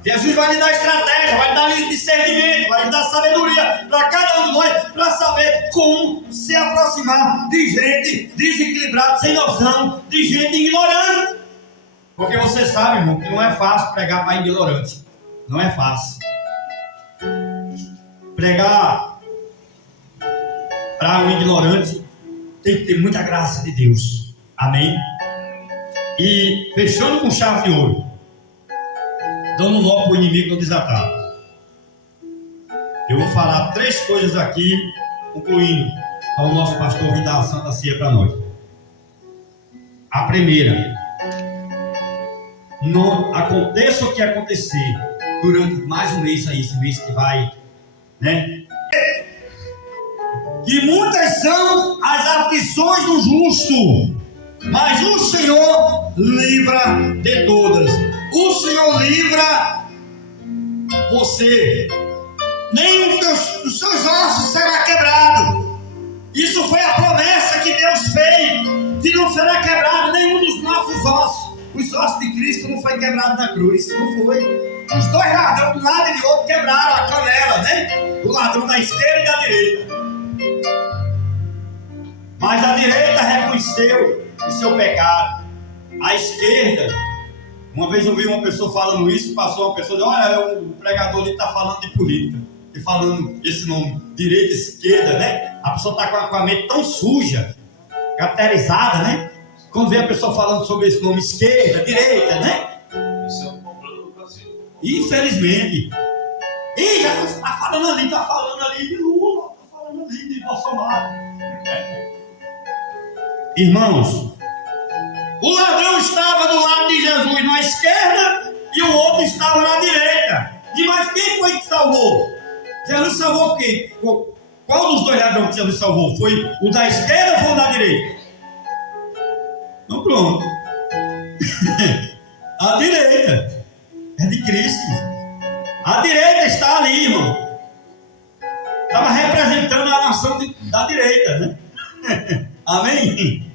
Jesus vai lhe dar estratégia, vai lhe dar discernimento, vai lhe dar sabedoria para cada um de nós, para saber como se aproximar de gente desequilibrada, sem noção, de gente ignorante. Porque você sabe, irmão, que não é fácil pregar para ignorante. Não é fácil. Pregar para um ignorante tem que ter muita graça de Deus. Amém? E fechando com chave de ouro, dando nó para o inimigo não desatar. Eu vou falar 3 coisas aqui, concluindo ao nosso pastor vir dar a Santa Ceia para nós. A primeira, não aconteça o que acontecer durante mais um mês aí, esse mês que vai, né? Que muitas são as aflições do justo, mas o Senhor livra de todas. O Senhor livra você. Nem dos seus ossos será quebrado. Isso foi a promessa que Deus fez, que não será quebrado nenhum dos nossos ossos. Os ossos de Cristo não foi quebrado na cruz, não foi. Os 2 ladrões, de um lado e de outro, quebraram a canela, né? Do ladrão da esquerda e da direita. Mas a direita reconheceu o seu pecado. A esquerda, uma vez eu vi uma pessoa falando isso, passou uma pessoa e disse: olha, o pregador ali está falando de política, e falando esse nome, direita e esquerda, né? A pessoa está com a mente tão suja, caracterizada, né? Quando vê a pessoa falando sobre esse nome, esquerda, direita, né? Isso é um problema do Brasil. Infelizmente. E já está falando ali de Lula, está falando ali de Bolsonaro. Irmãos, o ladrão estava do lado de Jesus na esquerda e o outro estava na direita. E mas quem foi que salvou? Jesus salvou quem? Qual dos 2 ladrões que Jesus salvou? Foi o da esquerda ou foi o da direita? Então pronto. A direita é de Cristo. A direita está ali, irmão. Estava representando a nação da direita, né? Amém?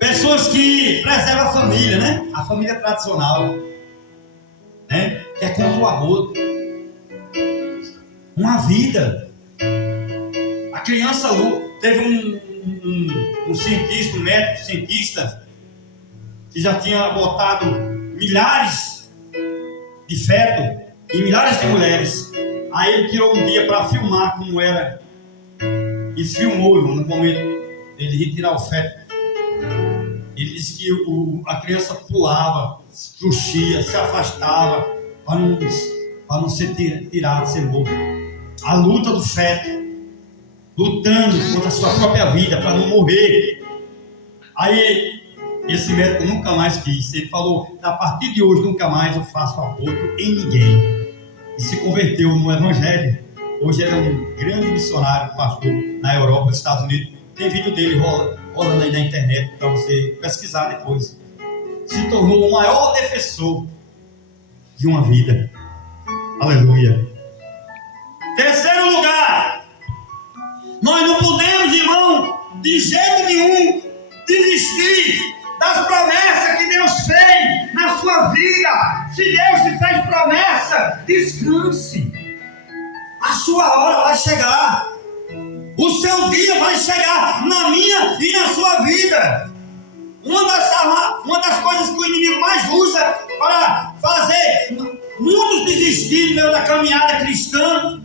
Pessoas que preservam a família, né? A família tradicional, né? Que é contra o aborto. Uma vida. A criança teve um cientista, um médico cientista, que já tinha botado milhares de fetos em milhares de mulheres. Aí ele tirou um dia para filmar como era e filmou no momento dele retirar o feto. Ele disse que a criança pulava, se truxia, se afastava para não ser tirado, ser morto. A luta do feto, lutando contra a sua própria vida para não morrer. Aí esse médico nunca mais quis. Ele falou: a partir de hoje nunca mais eu faço aborto em ninguém. E se converteu no Evangelho. Hoje ele é um grande missionário, pastor na Europa, nos Estados Unidos. Tem vídeo dele rolando aí na internet para você pesquisar depois. Se tornou o maior defensor de uma vida. Aleluia. Terceiro lugar, nós não podemos, irmão, de jeito nenhum desistir das promessas que Deus fez na sua vida. Se Deus te fez promessa, descanse. A sua hora vai chegar. O seu dia vai chegar na minha e na sua vida. Uma das coisas que o inimigo mais usa para fazer muitos desistirem no meio da caminhada cristã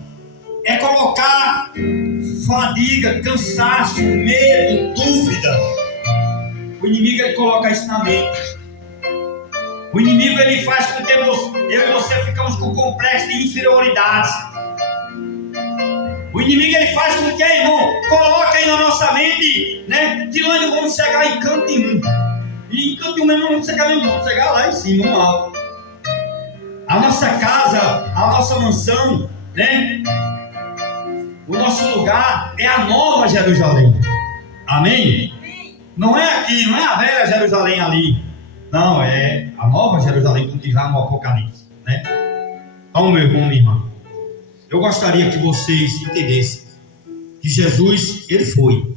é colocar fadiga, cansaço, medo, dúvida. O inimigo ele coloca isso na mente. O inimigo ele faz com que eu e você ficamos com complexo de inferioridade. O inimigo ele faz com que, irmão, coloca aí na nossa mente, né, que nós não vamos chegar em canto nenhum. E em canto nenhum não vamos chegar nenhum, vamos chegar lá em cima, no alto. A nossa casa, a nossa mansão, né, o nosso lugar é a nova Jerusalém. Amém? Não é aqui, não é a velha Jerusalém ali. Não, é a nova Jerusalém, como diz lá no Apocalipse, né? Então, meu irmão, minha irmã, eu gostaria que vocês entendessem que Jesus, ele foi,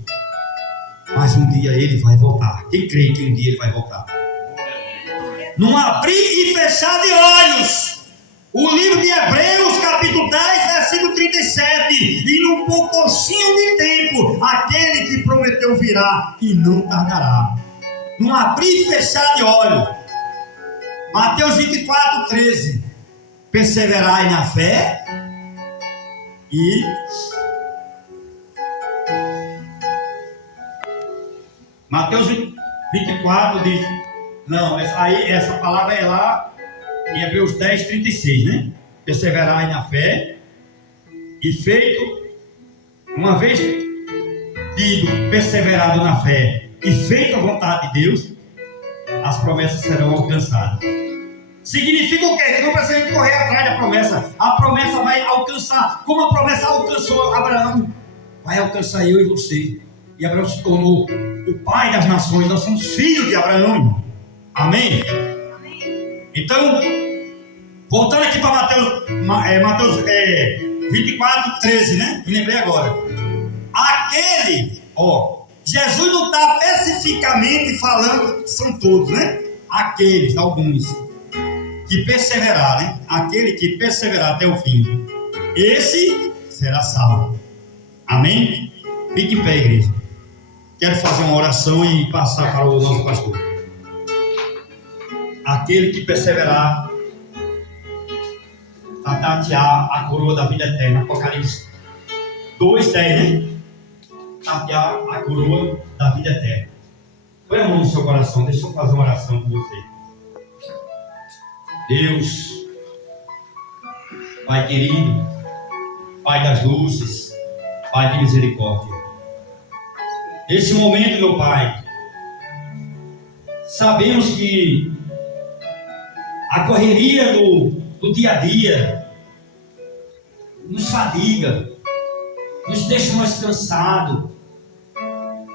mas um dia ele vai voltar. Quem crê que um dia ele vai voltar? Não abrir e fechar de olhos. O livro de Hebreus, capítulo 10, versículo 37. E num pouquinho de tempo, aquele que prometeu virá e não tardará. Não abrir e fechar de olhos. Mateus 24, 13. Perseverai na fé e Mateus 24 diz, não, essa palavra é lá em Hebreus 10, 36, né? Perseverai na fé e feito, uma vez tido perseverado na fé e feito a vontade de Deus, as promessas serão alcançadas. Significa o quê? Que não precisa correr atrás da promessa. A promessa vai alcançar, como a promessa alcançou Abraão, vai alcançar eu e você. E Abraão se tornou o pai das nações. Nós somos filhos de Abraão. Amém? Então, voltando aqui para Mateus 24, 13, né? Me lembrei agora. Jesus não está especificamente falando, são todos, né? Aqueles, alguns, que perseverar, né? Aquele que perseverar até o fim, esse será salvo. Amém? Fique em pé, igreja. Quero fazer uma oração e passar para o nosso pastor. Aquele que perseverar a tatear a coroa da vida eterna. Apocalipse 2:10, né? Tatear a coroa da vida eterna. Põe a mão no seu coração, deixa eu fazer uma oração com você. Deus, Pai querido, Pai das luzes, Pai de misericórdia, nesse momento, meu Pai, sabemos que a correria do dia a dia nos fadiga, nos deixa mais cansados,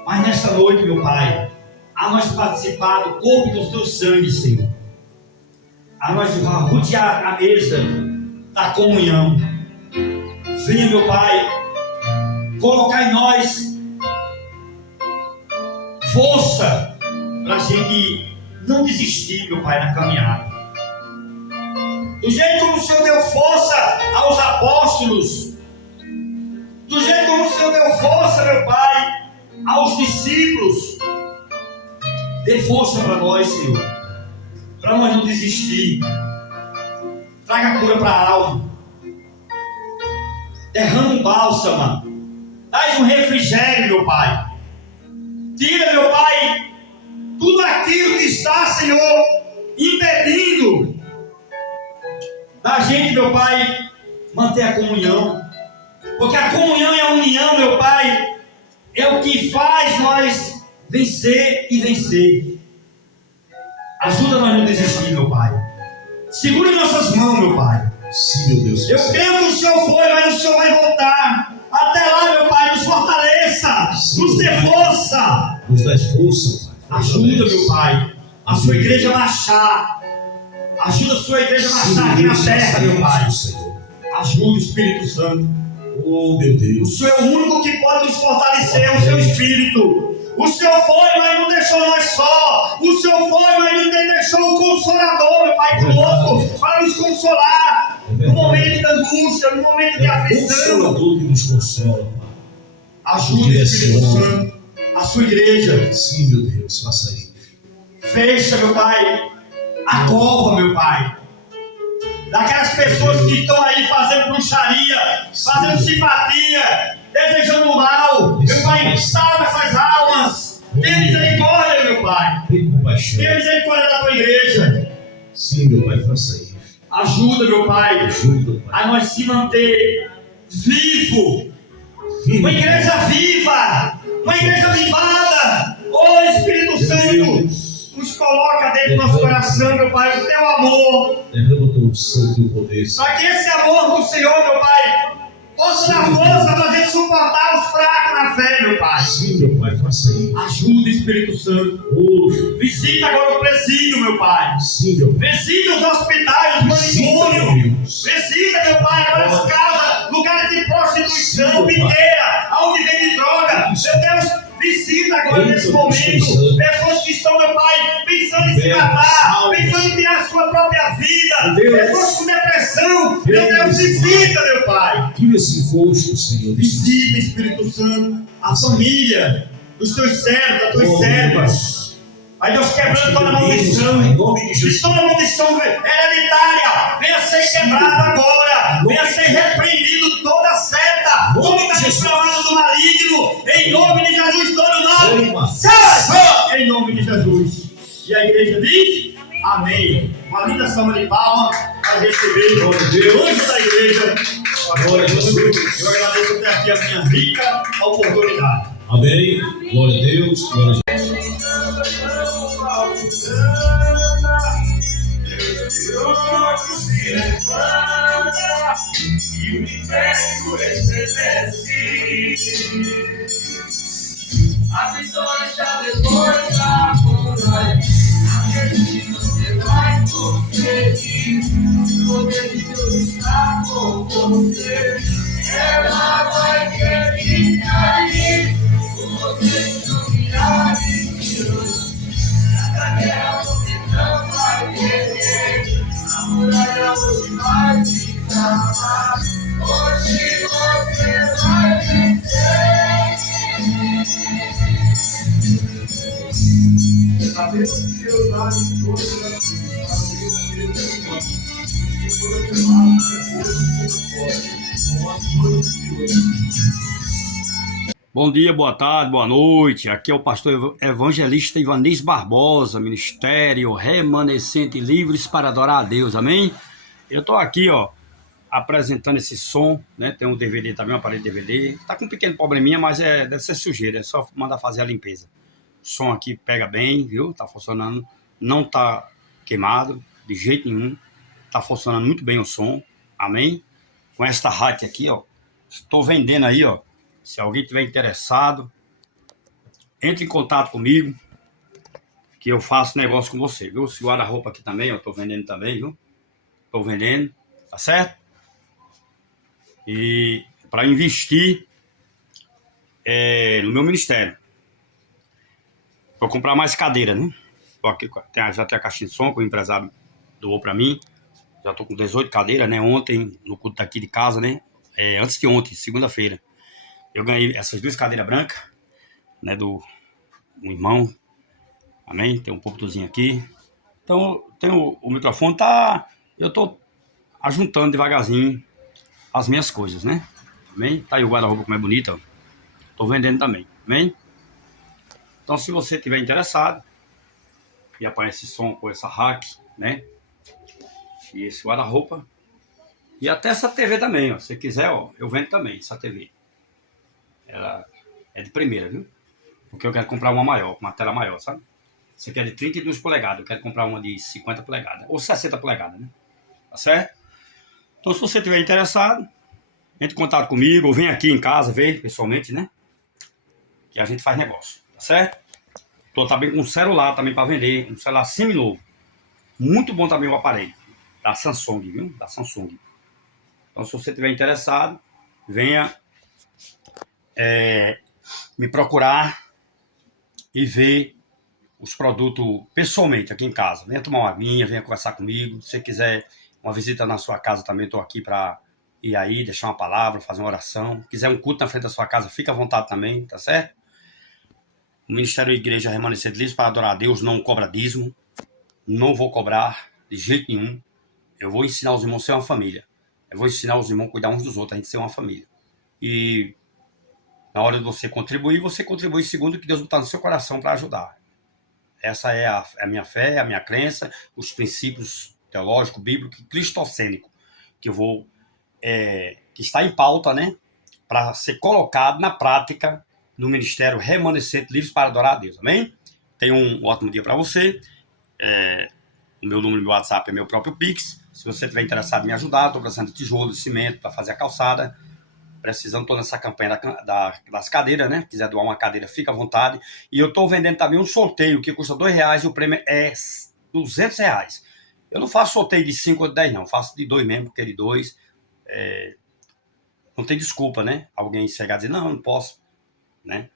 mas nesta noite, meu Pai, a nós participar do corpo e do teu sangue, Senhor, a nós rodear a mesa da comunhão. Venha, meu Pai, colocar em nós força para a gente não desistir, meu Pai, na caminhada. Do jeito como o Senhor deu força aos apóstolos, do jeito como o Senhor deu força, meu Pai, aos discípulos, dê força para nós, Senhor, para nós não desistir. Traga cura para a alma, derrama um bálsamo, traz um refrigério, meu Pai. Tira, meu Pai, tudo aquilo que está, Senhor, impedindo da gente, meu Pai, manter a comunhão. Porque a comunhão e a união, meu Pai, é o que faz nós vencer e vencer. Ajuda nós a não desistir, meu Pai. Segura em nossas mãos, meu Pai. Sim, meu Deus. Eu creio que o Senhor foi, mas o Senhor vai voltar. Até lá, meu Pai, nos fortaleça, nos dê força. Nos dá força, Pai. Ajuda, meu Pai, a sua igreja a marchar. Ajuda a sua igreja a marchar aqui na terra, meu Pai. Ajuda o Espírito Santo. Oh, meu Deus. O Senhor é o único que pode nos fortalecer, o seu Espírito. O Senhor foi, mas não deixou nós só. O Senhor foi, mas não deixou o Consolador, meu Pai, conosco, para nos consolar no momento da angústia, no momento de É o aflição. Consolador que nos consola, Pai. Ajude o Espírito Santo, a sua igreja. Sim, meu Deus, faça isso. Fecha, meu Pai, a cova, meu Pai. Daquelas pessoas que estão aí fazendo bruxaria, fazendo simpatia, desejando mal. Meu Pai, salva essas almas. Tenha misericórdia, meu Pai. Tem compaixão. Tenha misericórdia da tua igreja. Sim, meu Pai, faça isso. Ajuda, meu Pai, Ajuda, Pai. a nós se manter vivo. Uma igreja viva, uma igreja vivada. Oh, Espírito Santo, nos coloca dentro do nosso coração, meu Pai, o teu amor. Derrama o teu santo e o poder. Para que esse amor do Senhor, meu Pai, possa dar força para a gente suportar os fracos na fé, meu Pai. Sim, meu Pai, faça isso. Ajuda, Espírito Santo. Hoje. Visita agora o presídio, meu Pai. Sim, meu Pai. Visita os hospitais, os manicômios. Visita, meu Pai, agora as casas, lugares de prostituição, biqueira, onde vende droga. Meu Deus, visita agora nesse momento pessoas que estão, meu Pai, pensando em se matar, pensando em tirar a sua própria vida, pessoas com depressão. Meu Deus, visita, meu Pai. Tira esse encosto, Senhor. Visita, Espírito Santo, a família, os teus servos, as tuas servas. Vai Deus quebrando toda maldição. Em nome de E Jesus. toda maldição hereditária venha ser quebrada agora. Venha ser repreendido toda seta. Tudo que está inflamado do maligno. Em nome de Jesus, todo mal. Sai! Em nome de Jesus. E a igreja diz: amém. Uma linda salva de palmas para receber o anjo da igreja. Glória a Jesus. Eu agradeço até aqui a minha rica oportunidade. Amém. Glória a Deus. Glória a Jesus. Se levanta e o inferno estremece. A vitória está depois da muralha. Acredite, você vai conseguir. O poder de Deus está com você. Ela vai acreditar por você não mirar de Deus. Nessa guerra você não vai perder. A muralha hoje vai desabar. Hoje você vai vencer. Sabemos que eu dar em todas as coisas para ver aquele irmão que foi chamado de hoje. Bom dia, boa tarde, boa noite. Aqui é o pastor evangelista Ivanês Barbosa, Ministério Remanescente Livres para Adorar a Deus, amém? Eu tô aqui, ó, apresentando esse som, né? Tem um DVD também, um aparelho DVD. Tá com um pequeno probleminha, mas deve ser sujeira, é só mandar fazer a limpeza. O som aqui pega bem, viu? Tá funcionando, não tá queimado de jeito nenhum. Tá funcionando muito bem o som, amém? Com esta rádio aqui, ó, estou vendendo aí, ó. Se alguém tiver interessado, entre em contato comigo, que eu faço negócio com você, viu? Esse guarda-roupa aqui também, eu tô vendendo também, viu? Tô vendendo, tá certo? E para investir no meu ministério. Vou comprar mais cadeira, né? Tô aqui, já tem a caixinha de som que o empresário doou para mim. Já tô com 18 cadeiras, né? Ontem, no culto daqui de casa, né? Antes de ontem, segunda-feira, eu ganhei essas duas cadeiras brancas, né? Do um irmão. Amém? Tem um púlpitozinho aqui. Então, o microfone tá... Eu tô ajuntando devagarzinho as minhas coisas, né? Amém? Tá aí o guarda-roupa como é bonito, ó. Tô vendendo também. Amém? Então, se você tiver interessado e apanhar esse som com essa rack, né? E esse guarda-roupa. E até essa TV também, ó. Se quiser, ó, eu vendo também essa TV. Ela é de primeira, viu? Porque eu quero comprar uma maior, uma tela maior, sabe? Você quer de 32 polegadas, eu quero comprar uma de 50 polegadas. Ou 60 polegadas, né? Tá certo? Então, se você estiver interessado, entre em contato comigo, ou vem aqui em casa ver pessoalmente, né? Que a gente faz negócio, tá certo? Tô também com um celular também para vender, um celular semi-novo. Muito bom também o aparelho, da Samsung, viu? Da Samsung. Então, se você estiver interessado, venha me procurar e ver os produtos pessoalmente aqui em casa. Venha tomar uma aguinha, venha conversar comigo. Se você quiser uma visita na sua casa também, estou aqui para ir aí, deixar uma palavra, fazer uma oração. Se quiser um culto na frente da sua casa, fica à vontade também, tá certo? O Ministério Igreja Remanescente Livres para Adorar a Deus não cobra dízimo. Não vou cobrar de jeito nenhum. Eu vou ensinar os irmãos a ser uma família. Eu vou ensinar os irmãos a cuidar uns dos outros, a gente ser uma família. E na hora de você contribui segundo o que Deus botar no seu coração para ajudar. Essa é a minha fé, a minha crença, os princípios teológicos, bíblicos, cristocênicos, que eu vou, que está em pauta, né, para ser colocado na prática no Ministério Remanescente Livres para Adorar a Deus, amém? Tenha um ótimo dia para você. O meu número do WhatsApp é meu próprio Pix. Se você estiver interessado em me ajudar, estou precisando de tijolo, de cimento para fazer a calçada. Precisando, estou nessa campanha das cadeiras, né? Quiser doar uma cadeira, fica à vontade. E eu estou vendendo também um sorteio que custa R$2 e o prêmio é R$200. Eu não faço sorteio de 5 ou de 10, não. Faço de 2 mesmo, porque de 2 não tem desculpa, né? Alguém chegar e dizer, não posso, né?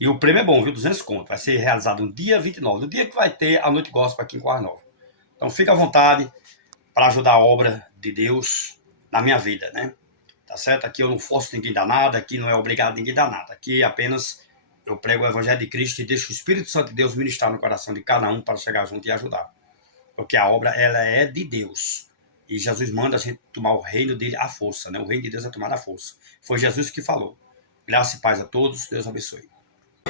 E o prêmio é bom, viu? 200 conto. Vai ser realizado no dia 29, no dia que vai ter a Noite Gospel aqui em Coarne Nova. Então fica à vontade para ajudar a obra de Deus na minha vida, né? Tá certo? Aqui eu não forço ninguém dar nada, aqui não é obrigado ninguém dar nada. Aqui apenas eu prego o Evangelho de Cristo e deixo o Espírito Santo de Deus ministrar no coração de cada um para chegar junto e ajudar. Porque a obra, ela é de Deus. E Jesus manda a gente tomar o reino dele à força, né? O reino de Deus é tomar à força. Foi Jesus que falou. Graça e paz a todos, Deus abençoe.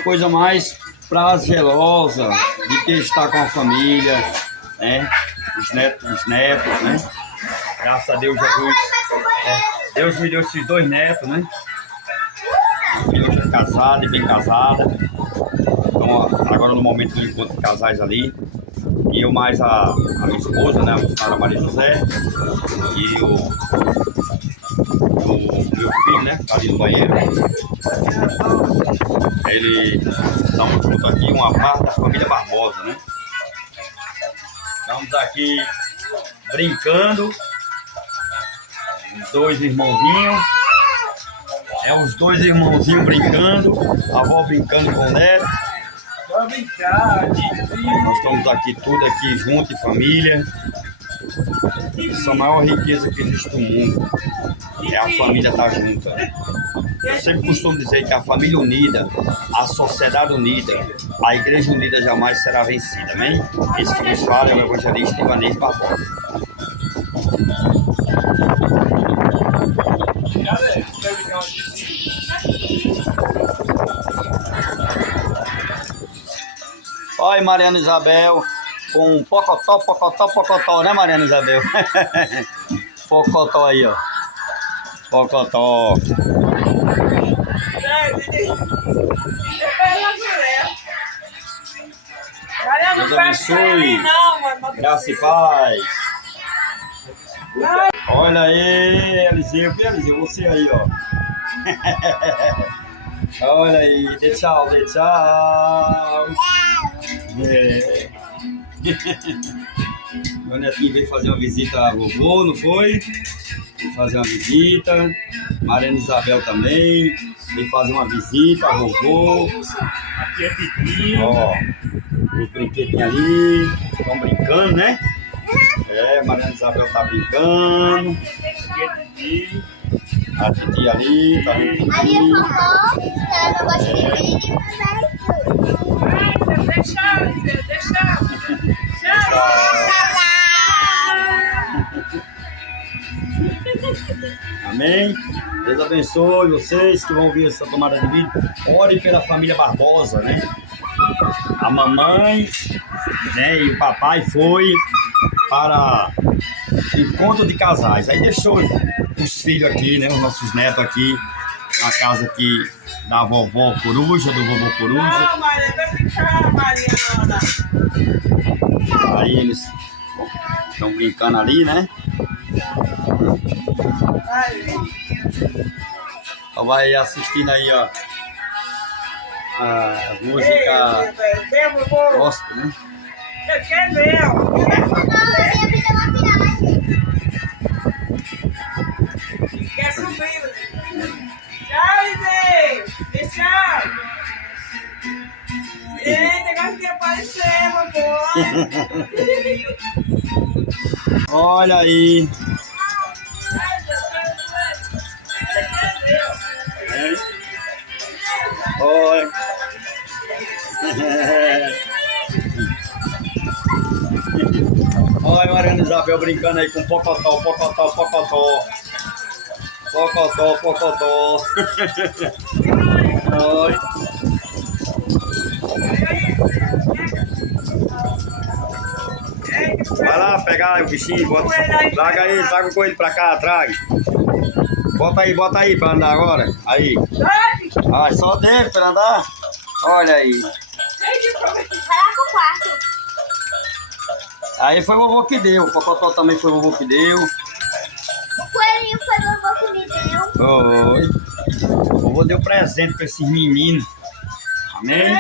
Coisa mais prazerosa de que estar com a família, né? Os netos, né? Graças a Deus, Jesus. Deus me deu esses 2 netos, né? A filha hoje é casada e bem casada. Então, agora no momento do encontro de casais ali. E eu mais a minha esposa, né? A senhora Maria José. E o meu filho, né? Ali no banheiro. Ele estamos junto aqui, uma parte da família Barbosa, né? Estamos aqui brincando. Os 2 irmãozinhos. Os 2 irmãozinhos brincando. A avó brincando com o neto. Vamos brincar, Nós estamos aqui tudo aqui junto, em família. Essa é a maior riqueza que existe no mundo. É a família estar junta. Eu sempre costumo dizer que a família unida, a sociedade unida, a igreja unida jamais será vencida, amém? Esse que nos fala é o evangelista Ivanês Barbosa. Olha Mariana Isabel com um pocotó, né Mariana Isabel? Pocotó aí, ó. Pocotó. Deus abençoe. Graça e paz. Olha aí, Eliseu, você aí, ó. Olha aí, dê tchau. Meu netinho veio fazer uma visita à vovô, não foi? Veio fazer uma visita. Mariana Isabel também veio fazer uma visita à vovô. Aqui é Titinho. Ó, os brinquedinhos ali, estão brincando, né? Mariana Isabel tá brincando. Aqui é Titinho. A Titi ali, tá brincando. Ali é fofó, que ela não gosta de vídeo. Deixa. Amém? Deus abençoe vocês que vão ouvir essa tomada de vídeo. Ore pela família Barbosa, né? A mamãe, né, e o papai foi para encontro de casais. Aí deixou os filhos aqui, né? Os nossos netos aqui na casa aqui da vovó Coruja, do vovô Coruja. Não, Maria, vai ficar, Mariana. Aí eles estão brincando ali, né? Então vai assistindo aí, ó, a música gospel, né? Você quer ver? Quer subir? Tchau, Zé! Tchau! Eita, agora que é aparecemos, pô. Olha aí. Oi. Olha a Mariana Isabel brincando aí com pocotó, pocotó, pocotó. Pocotó, pocotó. Oi. Vai lá pegar o bichinho, bota, traga ele, traga o coelho pra cá, traga. Bota aí pra andar agora. Aí. Ah, só dele pra andar. Olha aí. Vai lá pro quarto. Aí foi o vovô que deu. O Pocotó também foi o vovô que deu. O coelhinho foi o vovô que me deu. Foi. O vovô deu presente pra esses meninos. Amém?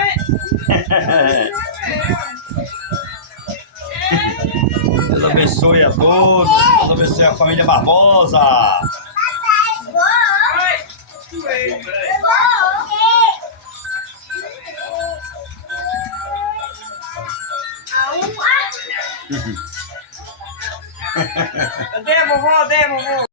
Deus abençoe a todos. Deus abençoe a família Barbosa. Cadê, vovô? Cadê, vovô?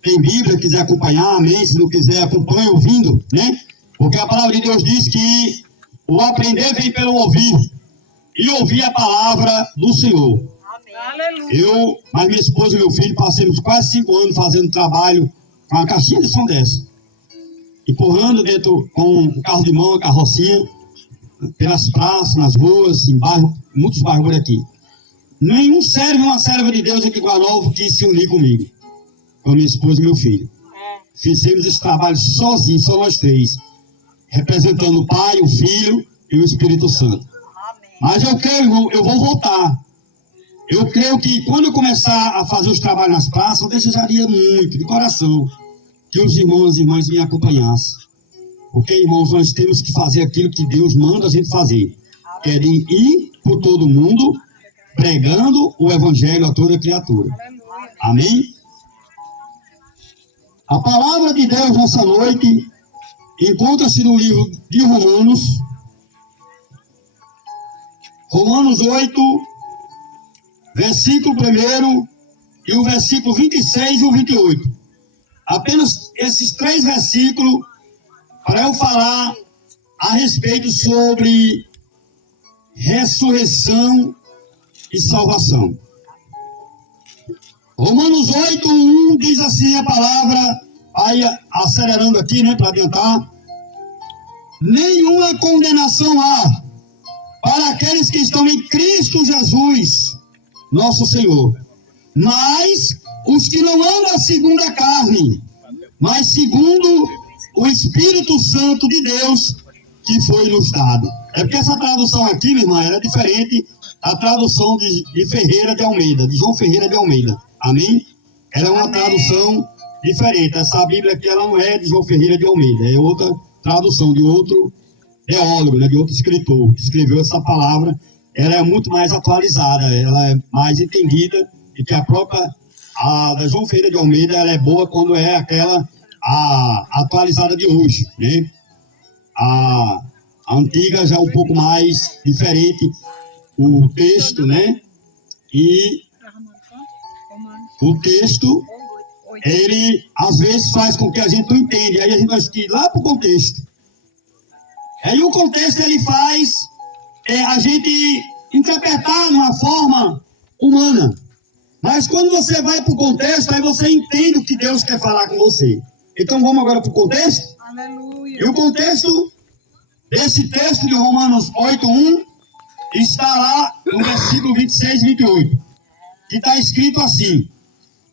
Tem Bíblia, quiser acompanhar, amém. Se não quiser, acompanhe ouvindo, né? Porque a palavra de Deus diz que o aprender vem pelo ouvir. E ouvir a palavra do Senhor. Aleluia. Mais minha esposa e meu filho passamos quase 5 anos fazendo trabalho com uma caixinha de som dessa. Empurrando dentro com um carro de mão, a carrocinha, pelas praças, nas ruas, em bairro, muitos bairros por aqui. Nenhum servo, uma serva de Deus aqui em Guanovo quis se unir comigo. Com minha esposa e meu filho. Fizemos esse trabalho sozinhos, só nós três. Representando o Pai, o Filho e o Espírito Santo. Mas eu creio, irmão, eu vou voltar. Eu creio que quando eu começar a fazer os trabalhos nas praças, eu desejaria muito, de coração, que os irmãos e irmãs me acompanhassem. Porque, irmãos, nós temos que fazer aquilo que Deus manda a gente fazer. Que é de ir por todo mundo, pregando o Evangelho a toda criatura. Amém? A palavra de Deus nessa noite encontra-se no livro de Romanos, Romanos 8, versículo 1 e o versículo 26 e o 28. Apenas esses 3 versículos para eu falar a respeito sobre ressurreição e salvação. Romanos 8, 1 diz assim a palavra, aí acelerando aqui, né, para adiantar. Nenhuma condenação há para aqueles que estão em Cristo Jesus, nosso Senhor. Mas os que não andam segundo a carne, mas segundo o Espírito Santo de Deus que foi nos dado. É porque essa tradução aqui, minha irmã, era diferente da tradução de Ferreira de Almeida, de João Ferreira de Almeida. Amém? Ela é uma tradução diferente. Essa Bíblia aqui, ela não é de João Ferreira de Almeida, é outra tradução de outro teólogo, né, de outro escritor que escreveu essa palavra. Ela é muito mais atualizada, ela é mais entendida, e que a própria da João Ferreira de Almeida, ela é boa quando é aquela a atualizada de hoje, né? A antiga já é um pouco mais diferente o texto, né? E o texto, ele às vezes faz com que a gente não entenda, aí a gente vai ir lá para o contexto. Aí o contexto ele faz a gente interpretar de uma forma humana. Mas quando você vai para o contexto, aí você entende o que Deus quer falar com você. Então vamos agora para o contexto? Aleluia. E o contexto desse texto de Romanos 8:1 está lá no versículo 26 e 28, que está escrito assim: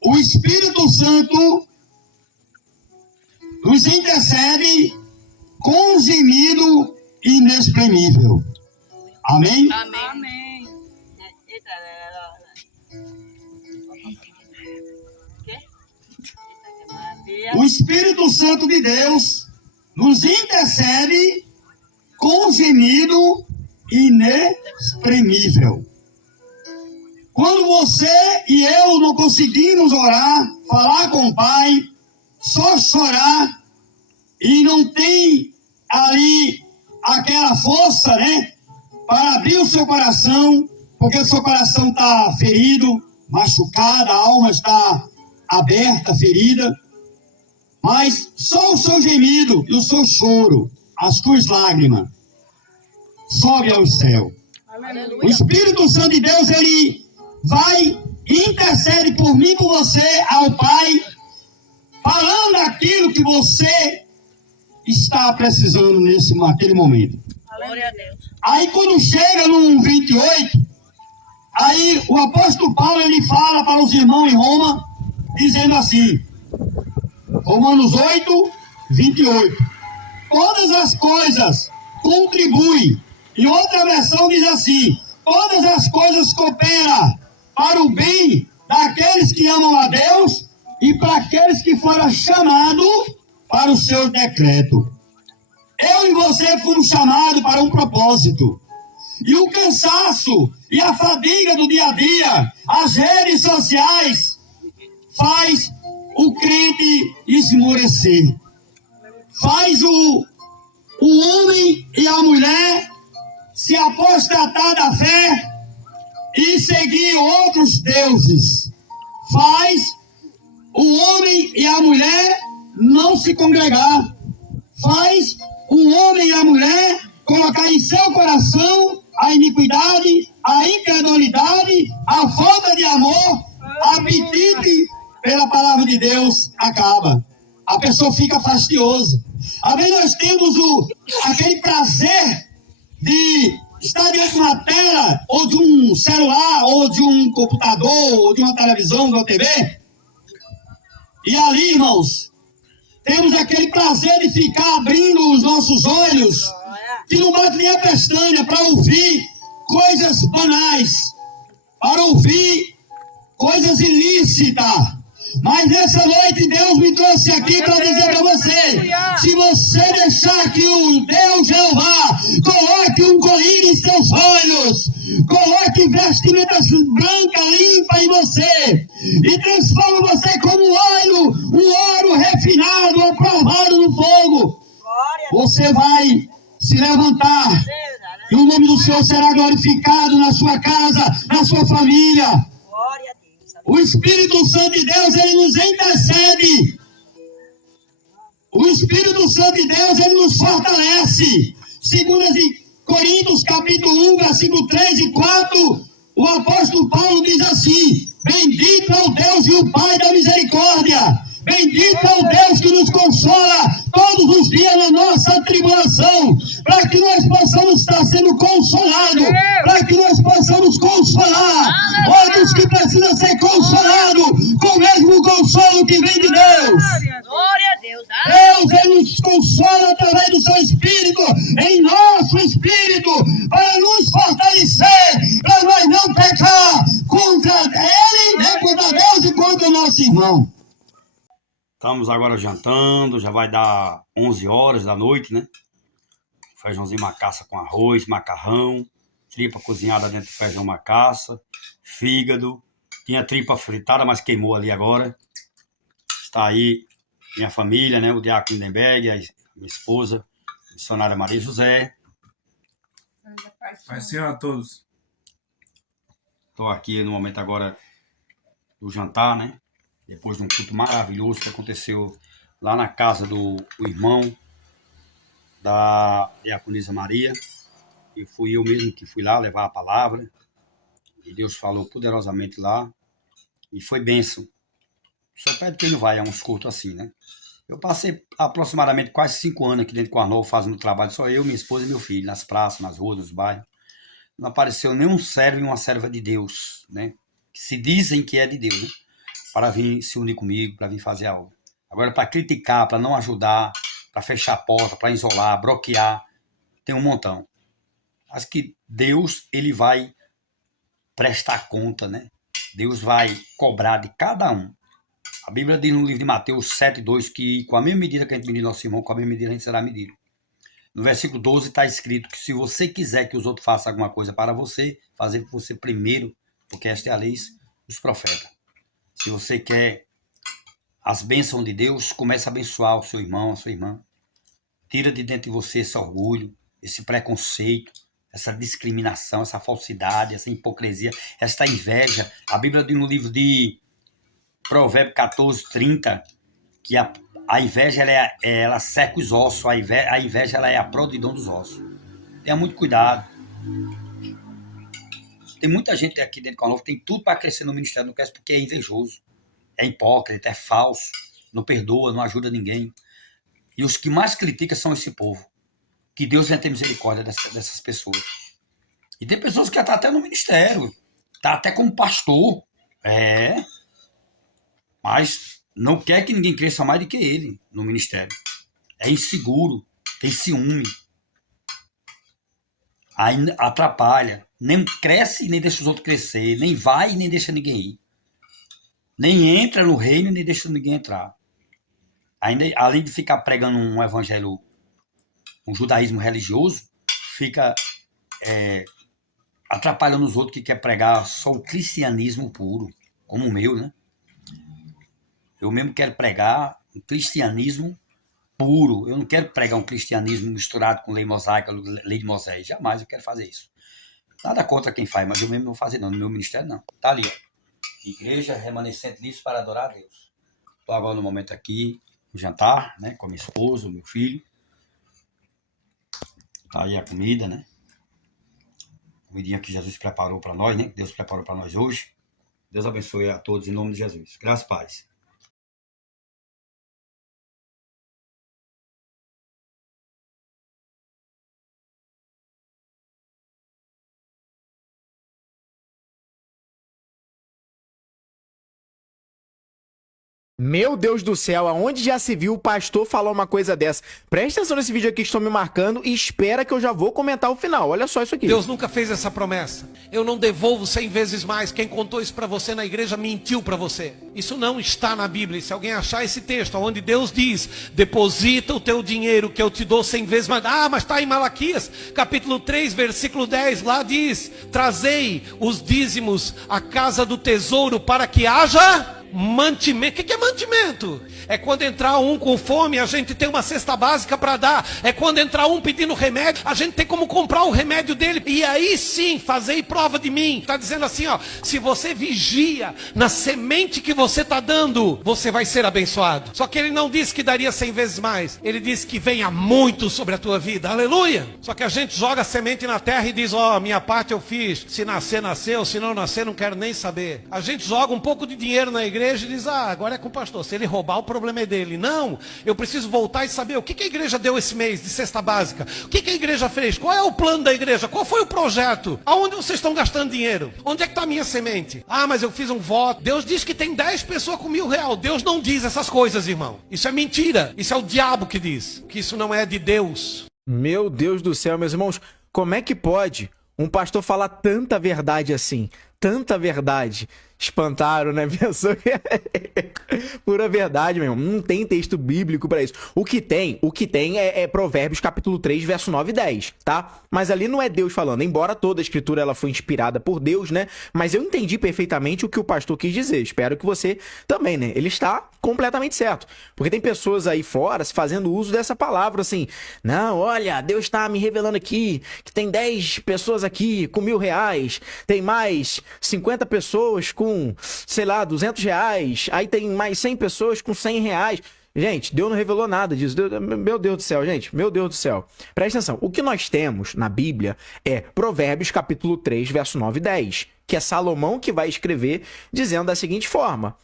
o Espírito Santo nos intercede com um gemido inexprimível. Amém? Amém. O Espírito Santo de Deus nos intercede com um gemido inexprimível. Quando você e eu não conseguimos orar, falar com o Pai, só chorar, e não tem ali aquela força, né, para abrir o seu coração, porque o seu coração está ferido, machucado, a alma está aberta, ferida, mas só o seu gemido e o seu choro, as tuas lágrimas, sobe ao céu. O Espírito Santo de Deus, ele vai e intercede por mim, por você, ao Pai, falando aquilo que você está precisando naquele momento. Glória a Deus. Aí quando chega no 28, aí o apóstolo Paulo, ele fala para os irmãos em Roma, dizendo assim, Romanos 8, 28, todas as coisas contribuem. E outra versão diz assim, todas as coisas cooperam para o bem daqueles que amam a Deus e para aqueles que foram chamados para o seu decreto. Eu e você fomos chamados para um propósito. E o cansaço e a fadiga do dia a dia, as redes sociais, faz o crente esmorecer. Faz o homem e a mulher se apostatar da fé e seguir outros deuses. Faz o homem e a mulher não se congregar. Faz o homem e a mulher colocar em seu coração a iniquidade, a incredulidade, a falta de amor, apetite pela palavra de Deus acaba. A pessoa fica fastidiosa. Às vezes nós temos aquele prazer de estar diante de uma tela, ou de um celular, ou de um computador, ou de uma televisão, de uma TV. E ali, irmãos, temos aquele prazer de ficar abrindo os nossos olhos, que não bate nem a pestana, para ouvir coisas banais, para ouvir coisas ilícitas. Mas nessa noite Deus me trouxe aqui para dizer para você, se você deixar que o Deus Jeová coloque um colírio em seus olhos, coloque vestimentas brancas, limpas em você, e transforma você como um ouro refinado, aprovado no fogo, você vai se levantar e o nome do Senhor será glorificado na sua casa, na sua família. O Espírito Santo de Deus, ele nos intercede. O Espírito Santo de Deus, ele nos fortalece. Segundo Coríntios, capítulo 1, versículo 3 e 4, o apóstolo Paulo diz assim, bendito é o Deus e o Pai da misericórdia. Bendito é o Deus que nos consola todos os dias na nossa tribulação, para que nós possamos estar sendo consolados, para que nós possamos consolar outros que precisam ser consolados com o mesmo consolo que vem de Deus. Glória a Deus. Deus, ele nos consola através do seu Espírito, em nosso Espírito, para nos fortalecer, para nós não pecar contra Ele, né, contra Deus e contra o nosso irmão. Estamos agora jantando, já vai dar 11 horas da noite, né? Feijãozinho macaça com arroz, macarrão, tripa cozinhada dentro do feijão macaça, fígado, tinha tripa fritada, mas queimou ali agora. Está aí minha família, né? O Diácono Lindenberg, a minha esposa, a missionária Maria José. Pai Senhor a todos. Estou aqui no momento agora do jantar, né? Depois de um culto maravilhoso que aconteceu lá na casa do irmão da Diaconisa Maria. E fui eu mesmo que fui lá levar a palavra. E Deus falou poderosamente lá. E foi bênção. Só pede que ele não vai a uns cultos assim, né? Eu passei aproximadamente quase 5 anos aqui dentro do Arnolfo fazendo trabalho. Só eu, minha esposa e meu filho. Nas praças, nas ruas, nos bairros. Não apareceu nenhum servo e uma serva de Deus, né? Que se dizem que é de Deus, né? Para vir se unir comigo, para vir fazer a obra. Agora, para criticar, para não ajudar, para fechar a porta, para isolar, bloquear, tem um montão. Acho que Deus, ele vai prestar conta, né? Deus vai cobrar de cada um. A Bíblia diz no livro de Mateus 7:2 que com a mesma medida que a gente medir nosso irmão, com a mesma medida a gente será medido. No versículo 12 está escrito que se você quiser que os outros façam alguma coisa para você, fazer por você primeiro, porque esta é a lei dos profetas. Se você quer as bênçãos de Deus, comece a abençoar o seu irmão, a sua irmã. Tira de dentro de você esse orgulho, esse preconceito, essa discriminação, essa falsidade, essa hipocrisia, essa inveja. A Bíblia diz no livro de Provérbios 14, 30, que a inveja ela seca os ossos, a inveja ela é a prodidão dos ossos. Tenha muito cuidado. Tem muita gente aqui dentro do canal que tem tudo para crescer no ministério, não cresce porque é invejoso, é hipócrita, é falso, não perdoa, não ajuda ninguém. E os que mais criticam são esse povo. Que Deus venha ter misericórdia dessas pessoas. E tem pessoas que estão até no ministério, tá até como pastor, mas não quer que ninguém cresça mais do que ele no ministério. É inseguro, tem ciúme, aí atrapalha, nem cresce nem deixa os outros crescer, nem vai nem deixa ninguém ir, nem entra no reino nem deixa ninguém entrar. Ainda, além de ficar pregando um evangelho, um judaísmo religioso, fica atrapalhando os outros que quer pregar só o cristianismo puro, como o meu, né? Eu mesmo quero pregar um cristianismo puro. Eu não quero pregar um cristianismo misturado com lei mosaica, lei de Moisés. Jamais eu quero fazer isso. Nada contra quem faz, mas eu mesmo não vou fazer não. No meu ministério, não. Tá ali, ó. Igreja remanescente disso para adorar a Deus. Estou agora no momento aqui, no jantar, né? Com a minha esposa, o meu filho. Tá aí a comida, né? Comidinha que Jesus preparou para nós, né? Que Deus preparou para nós hoje. Deus abençoe a todos em nome de Jesus. Graças e paz. Meu Deus do céu, aonde já se viu o pastor falar uma coisa dessa? Presta atenção nesse vídeo aqui que estão me marcando e espera que eu já vou comentar o final. Olha só isso aqui. Deus nunca fez essa promessa. Eu não devolvo 100 vezes mais. Quem contou isso para você na igreja mentiu para você. Isso não está na Bíblia. E se alguém achar esse texto onde Deus diz: deposita o teu dinheiro que eu te dou 100 vezes mais. Ah, mas está em Malaquias, capítulo 3, versículo 10. Lá diz: trazei os dízimos à casa do tesouro para que haja mantimento. O que é mantimento? É quando entrar um com fome, a gente tem uma cesta básica para dar. É quando entrar um pedindo remédio, a gente tem como comprar o remédio dele. E aí sim, fazei prova de mim. Está dizendo assim, ó: se você vigia na semente que você está dando, você vai ser abençoado. Só que ele não disse que daria 100 vezes mais. Ele disse que venha muito sobre a tua vida. Aleluia! Só que a gente joga a semente na terra e diz: ó, minha parte eu fiz. Se nascer, nasceu. Se não nascer, não quero nem saber. A gente joga um pouco de dinheiro na igreja e diz: ah, agora é com o pastor. Se ele roubar, o problema é dele. Não, eu preciso voltar e saber o que a igreja deu esse mês de cesta básica. O que a igreja fez? Qual é o plano da igreja? Qual foi o projeto? Aonde vocês estão gastando dinheiro? Onde é que está a minha semente? Ah, mas eu fiz um voto. Deus diz que tem 10 pessoas com R$1.000. Deus não diz essas coisas, irmão. Isso é mentira. Isso é o diabo que diz. Que isso não é de Deus. Meu Deus do céu, meus irmãos, como é que pode um pastor falar tanta verdade assim? Tanta verdade. Espantaram, né? Pensou que pura verdade, meu irmão. Não tem texto bíblico pra isso. O que tem é Provérbios capítulo 3, verso 9 e 10, tá? Mas ali não é Deus falando, embora toda a escritura ela foi inspirada por Deus, né? Mas eu entendi perfeitamente o que o pastor quis dizer. Espero que você também, né? Ele está completamente certo. Porque tem pessoas aí fora se fazendo uso dessa palavra assim: não, olha, Deus está me revelando aqui que tem 10 pessoas aqui com R$1.000, tem mais 50 pessoas com, sei lá, R$200, aí tem mais 100 pessoas com R$100. Gente, Deus não revelou nada disso. Meu Deus do céu, gente, meu Deus do céu. Presta atenção, o que nós temos na Bíblia é Provérbios capítulo 3, verso 9 e 10, que é Salomão que vai escrever dizendo da seguinte forma: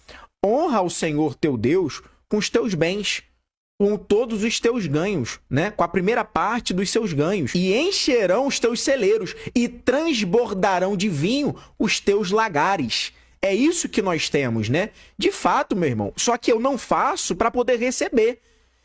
honra ao Senhor teu Deus com os teus bens, com todos os teus ganhos, né? Com a primeira parte dos seus ganhos. E encherão os teus celeiros e transbordarão de vinho os teus lagares. É isso que nós temos, né? De fato, meu irmão. Só que eu não faço para poder receber.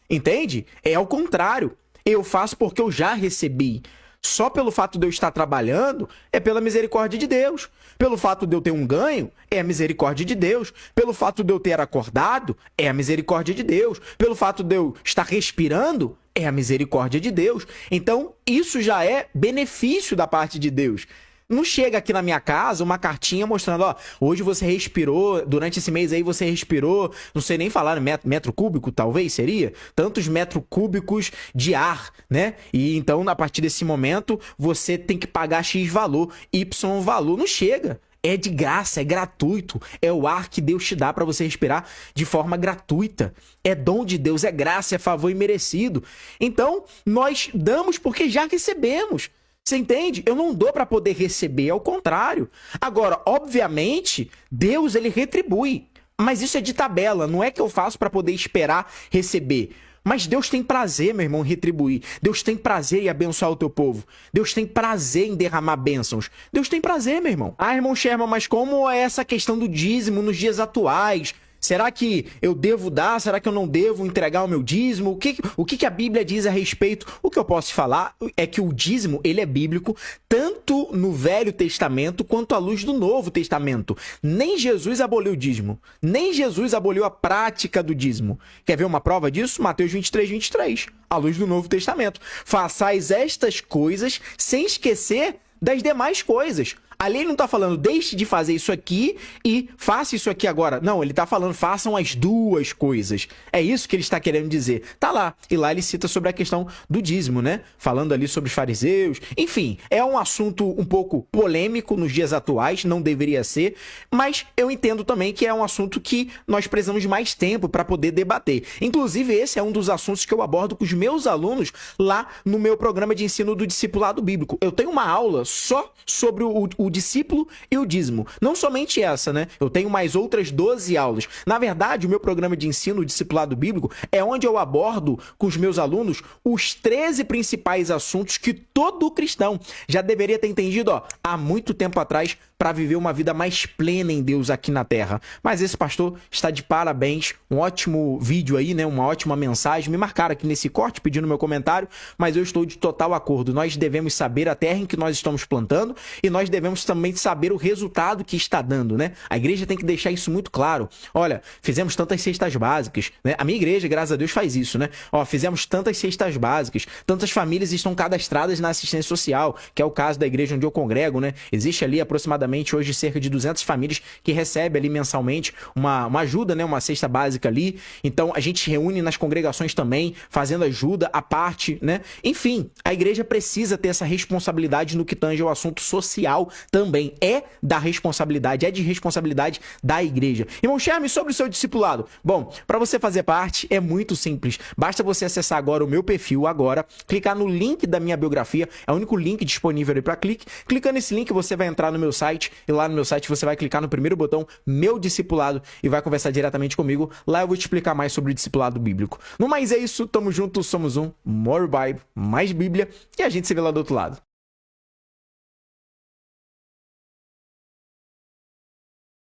Entende? É ao contrário. Eu faço porque eu já recebi. só pelo fato de eu estar trabalhando, é pela misericórdia de Deus. Pelo fato de eu ter um ganho, é a misericórdia de Deus. Pelo fato de eu ter acordado, é a misericórdia de Deus. Pelo fato de eu estar respirando, é a misericórdia de Deus. Então, isso já é benefício da parte de Deus. Não chega aqui na minha casa uma cartinha mostrando, ó, hoje você respirou, durante esse mês aí você respirou, não sei nem falar, metro cúbico talvez seria, tantos metros cúbicos de ar, né? E então, a partir desse momento, você tem que pagar X valor, Y valor, não chega. É de graça, é gratuito, é o ar que Deus te dá para você respirar de forma gratuita. É dom de Deus, é graça, é favor imerecido. Então, nós damos porque já recebemos. Você entende? Eu não dou para poder receber, ao contrário. Agora, obviamente, Deus ele retribui. Mas isso é de tabela, não é que eu faço para poder esperar receber. Mas Deus tem prazer, meu irmão, em retribuir. Deus tem prazer em abençoar o teu povo. Deus tem prazer em derramar bênçãos. Deus tem prazer, meu irmão. Ah, irmão Sherman, mas como é essa questão do dízimo nos dias atuais? Será que eu devo dar? Será que eu não devo entregar o meu dízimo? O que a Bíblia diz a respeito? O que eu posso te falar é que o dízimo, ele é bíblico, tanto no Velho Testamento quanto à luz do Novo Testamento. Nem Jesus aboliu o dízimo. Nem Jesus aboliu a prática do dízimo. Quer ver uma prova disso? Mateus 23, 23. À luz do Novo Testamento. Façais estas coisas sem esquecer das demais coisas. Ali ele não está falando, deixe de fazer isso aqui e faça isso aqui agora. Não, ele está falando, façam as duas coisas. É isso que ele está querendo dizer. Tá lá. E lá ele cita sobre a questão do dízimo, né? Falando ali sobre os fariseus. Enfim, é um assunto um pouco polêmico nos dias atuais, não deveria ser, mas eu entendo também que é um assunto que nós precisamos de mais tempo para poder debater. Inclusive, esse é um dos assuntos que eu abordo com os meus alunos lá no meu programa de ensino do discipulado bíblico. Eu tenho uma aula só sobre o discípulo e o dízimo. Não somente essa, né? Eu tenho mais outras 12 aulas. Na verdade, o meu programa de ensino, o discipulado bíblico, é onde eu abordo com os meus alunos os 13 principais assuntos que todo cristão já deveria ter entendido, ó, há muito tempo atrás, para viver uma vida mais plena em Deus aqui na Terra. Mas esse pastor está de parabéns, um ótimo vídeo aí, né? Uma ótima mensagem. Me marcaram aqui nesse corte pedindo meu comentário, mas eu estou de total acordo. Nós devemos saber a terra em que nós estamos plantando e nós devemos também saber o resultado que está dando, né? A igreja tem que deixar isso muito claro. Olha, fizemos tantas cestas básicas, né? A minha igreja, graças a Deus, faz isso, né? Ó, fizemos tantas cestas básicas, tantas famílias estão cadastradas na assistência social, que é o caso da igreja onde eu congrego, né? Existe ali aproximadamente hoje cerca de 200 famílias que recebem ali mensalmente uma ajuda, né? Uma cesta básica ali. Então a gente reúne nas congregações também, fazendo ajuda à parte, né? Enfim, a igreja precisa ter essa responsabilidade no que tange ao assunto social também. É da responsabilidade, é de responsabilidade da igreja. Irmão Sherman, sobre o seu discipulado. Bom, para você fazer parte é muito simples. Basta você acessar agora o meu perfil agora, clicar no link da minha biografia, é o único link disponível aí para clique. Clicando nesse link você vai entrar no meu site e lá no meu site você vai clicar no primeiro botão Meu Discipulado e vai conversar diretamente comigo. Lá eu vou te explicar mais sobre o discipulado bíblico. No mais é isso, tamo junto, somos um, more Bible, mais Bíblia e a gente se vê lá do outro lado.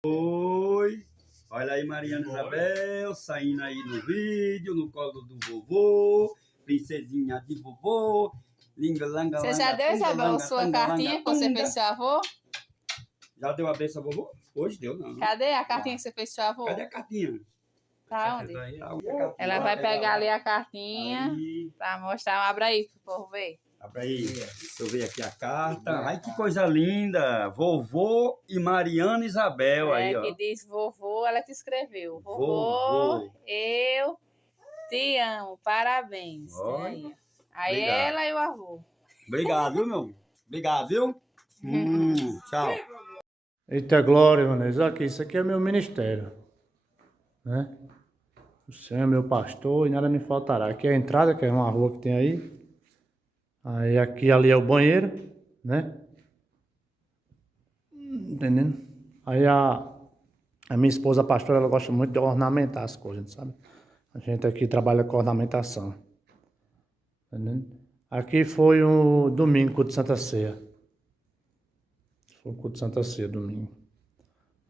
Oi, olha aí Mariana Isabel saindo aí no vídeo, no colo do vovô, princesinha de vovô. Você já deu, Isabel, sua cartinha que você fez seu avô? Já deu a benção, vovô? Hoje deu, não. Cadê a cartinha que você fez seu avô? Cadê a cartinha? Tá onde? Ela vai pegar ali a cartinha pra mostrar. Abre aí pro povo ver. Abre aí. Deixa eu ver aqui a carta. Ai, que coisa linda. Vovô e Mariana Isabel aí, ó. Que diz vovô, ela que escreveu. Vovô, eu te amo. Parabéns. Aí Obrigado. ela e o avô. Obrigado, viu, meu? Obrigado, viu? Tchau. Eita glória, mano. Isso aqui é meu ministério, né? O Senhor é meu pastor e nada me faltará. Aqui é a entrada, que é uma rua que tem aí. Aí aqui ali é o banheiro, né? Entendendo? Aí a minha esposa, a pastora, ela gosta muito de ornamentar as coisas, sabe? A gente aqui trabalha com ornamentação. Entendendo? Aqui foi o domingo, culto de Santa Ceia. Foi o culto de Santa Ceia, domingo.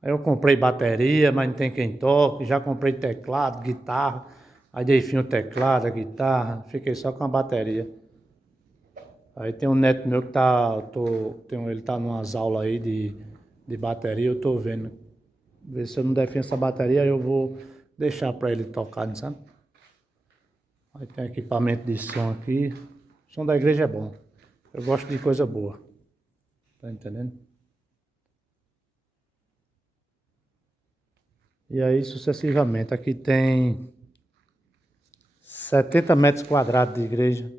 Aí eu comprei bateria, mas não tem quem toque. Já comprei teclado, guitarra. Aí dei fim o teclado, a guitarra. Fiquei só com a bateria. Aí tem um neto meu que ele tá numas aulas aí de bateria, eu tô vendo. Ver se eu não defino essa bateria, eu vou deixar para ele tocar, sabe? Aí tem equipamento de som aqui. O som da igreja é bom. Eu gosto de coisa boa. Tá entendendo? E aí sucessivamente. Aqui tem 70 metros quadrados de igreja.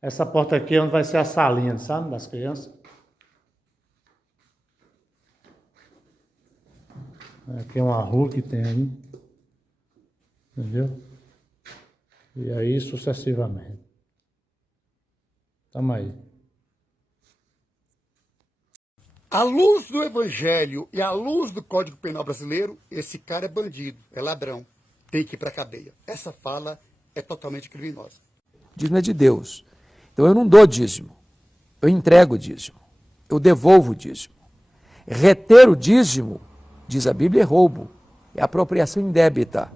Essa porta aqui é onde vai ser a salinha, sabe? Das crianças. Aqui é uma rua que tem aí. Entendeu? E aí sucessivamente. Tamo aí. À luz do Evangelho e à luz do Código Penal brasileiro, esse cara é bandido, é ladrão, tem que ir para a cadeia. Essa fala é totalmente criminosa. Dízimo é de Deus. Então eu não dou dízimo, eu entrego o dízimo, eu devolvo o dízimo. Reter o dízimo, diz a Bíblia, é roubo, é apropriação indébita.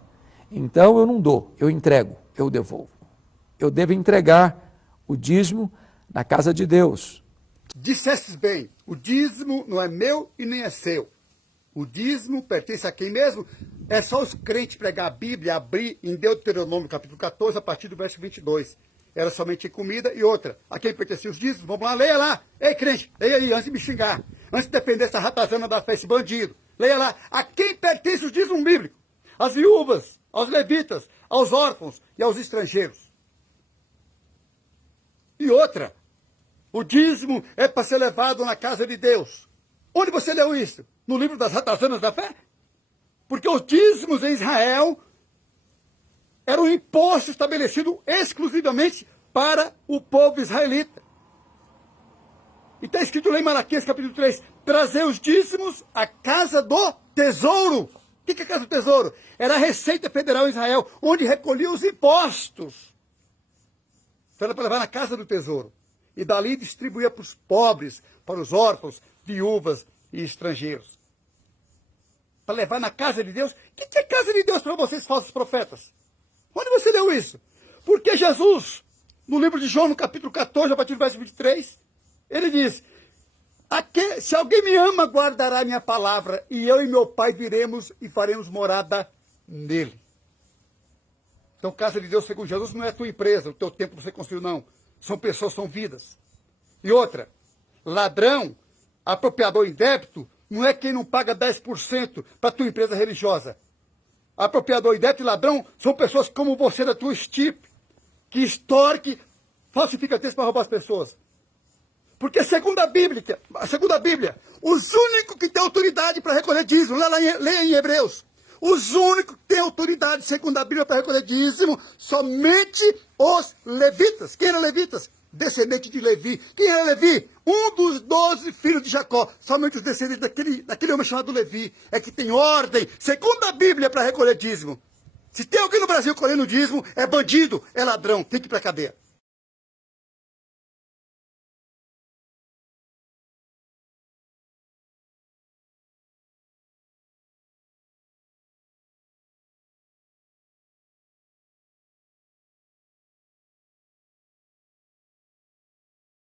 Então eu não dou, eu entrego, eu devolvo. Eu devo entregar o dízimo na casa de Deus. Dissestes bem, o dízimo não é meu e nem é seu. O dízimo pertence a quem mesmo? É só os crentes pregar a Bíblia, abrir em Deuteronômio capítulo 14, a partir do verso 22. Era somente comida e outra. A quem pertencia os dízimos? Vamos lá, leia lá. Ei, crente, leia aí, antes de me xingar. Antes de defender essa ratazana da fé, esse bandido. Leia lá. A quem pertence os dízimos bíblicos? Às viúvas, aos levitas, aos órfãos e aos estrangeiros. E outra. O dízimo é para ser levado na casa de Deus. Onde você leu isso? No livro das ratazanas da fé? Porque os dízimos em Israel era um imposto estabelecido exclusivamente para o povo israelita. E está escrito lá em Malaquias capítulo 3, trazer os dízimos à casa do tesouro. O que é a casa do tesouro? Era a Receita Federal em Israel, onde recolhia os impostos. Então era para levar na casa do tesouro. E dali distribuía para os pobres, para os órfãos, viúvas e estrangeiros. Para levar na casa de Deus. O que é casa de Deus para vocês, falsos profetas? Onde você leu isso? Porque Jesus, no livro de João, no capítulo 14, a partir do verso 23, ele diz, se alguém me ama, guardará a minha palavra, e eu e meu Pai viremos e faremos morada nele. Então, casa de Deus, segundo Jesus, não é a tua empresa, o teu templo você construiu, não. São pessoas, são vidas. E outra, ladrão, apropriador indébito, não é quem não paga 10% para a tua empresa religiosa. Apropriador indébito e ladrão são pessoas como você da tua estipe, que extorque, falsifica texto para roubar as pessoas. Porque segundo a Bíblia, os únicos que têm autoridade para recolher dízimo, leia em Hebreus, os únicos que têm autoridade, segundo a Bíblia, para recolher dízimo, somente os levitas. Quem eram levitas? Descendente de Levi. Quem era Levi? Um dos 12 filhos de Jacó. Somente os descendentes daquele homem chamado Levi é que tem ordem, segundo a Bíblia, para recolher dízimo. Se tem alguém no Brasil colhendo dízimo, é bandido, é ladrão, tem que ir para a cadeia.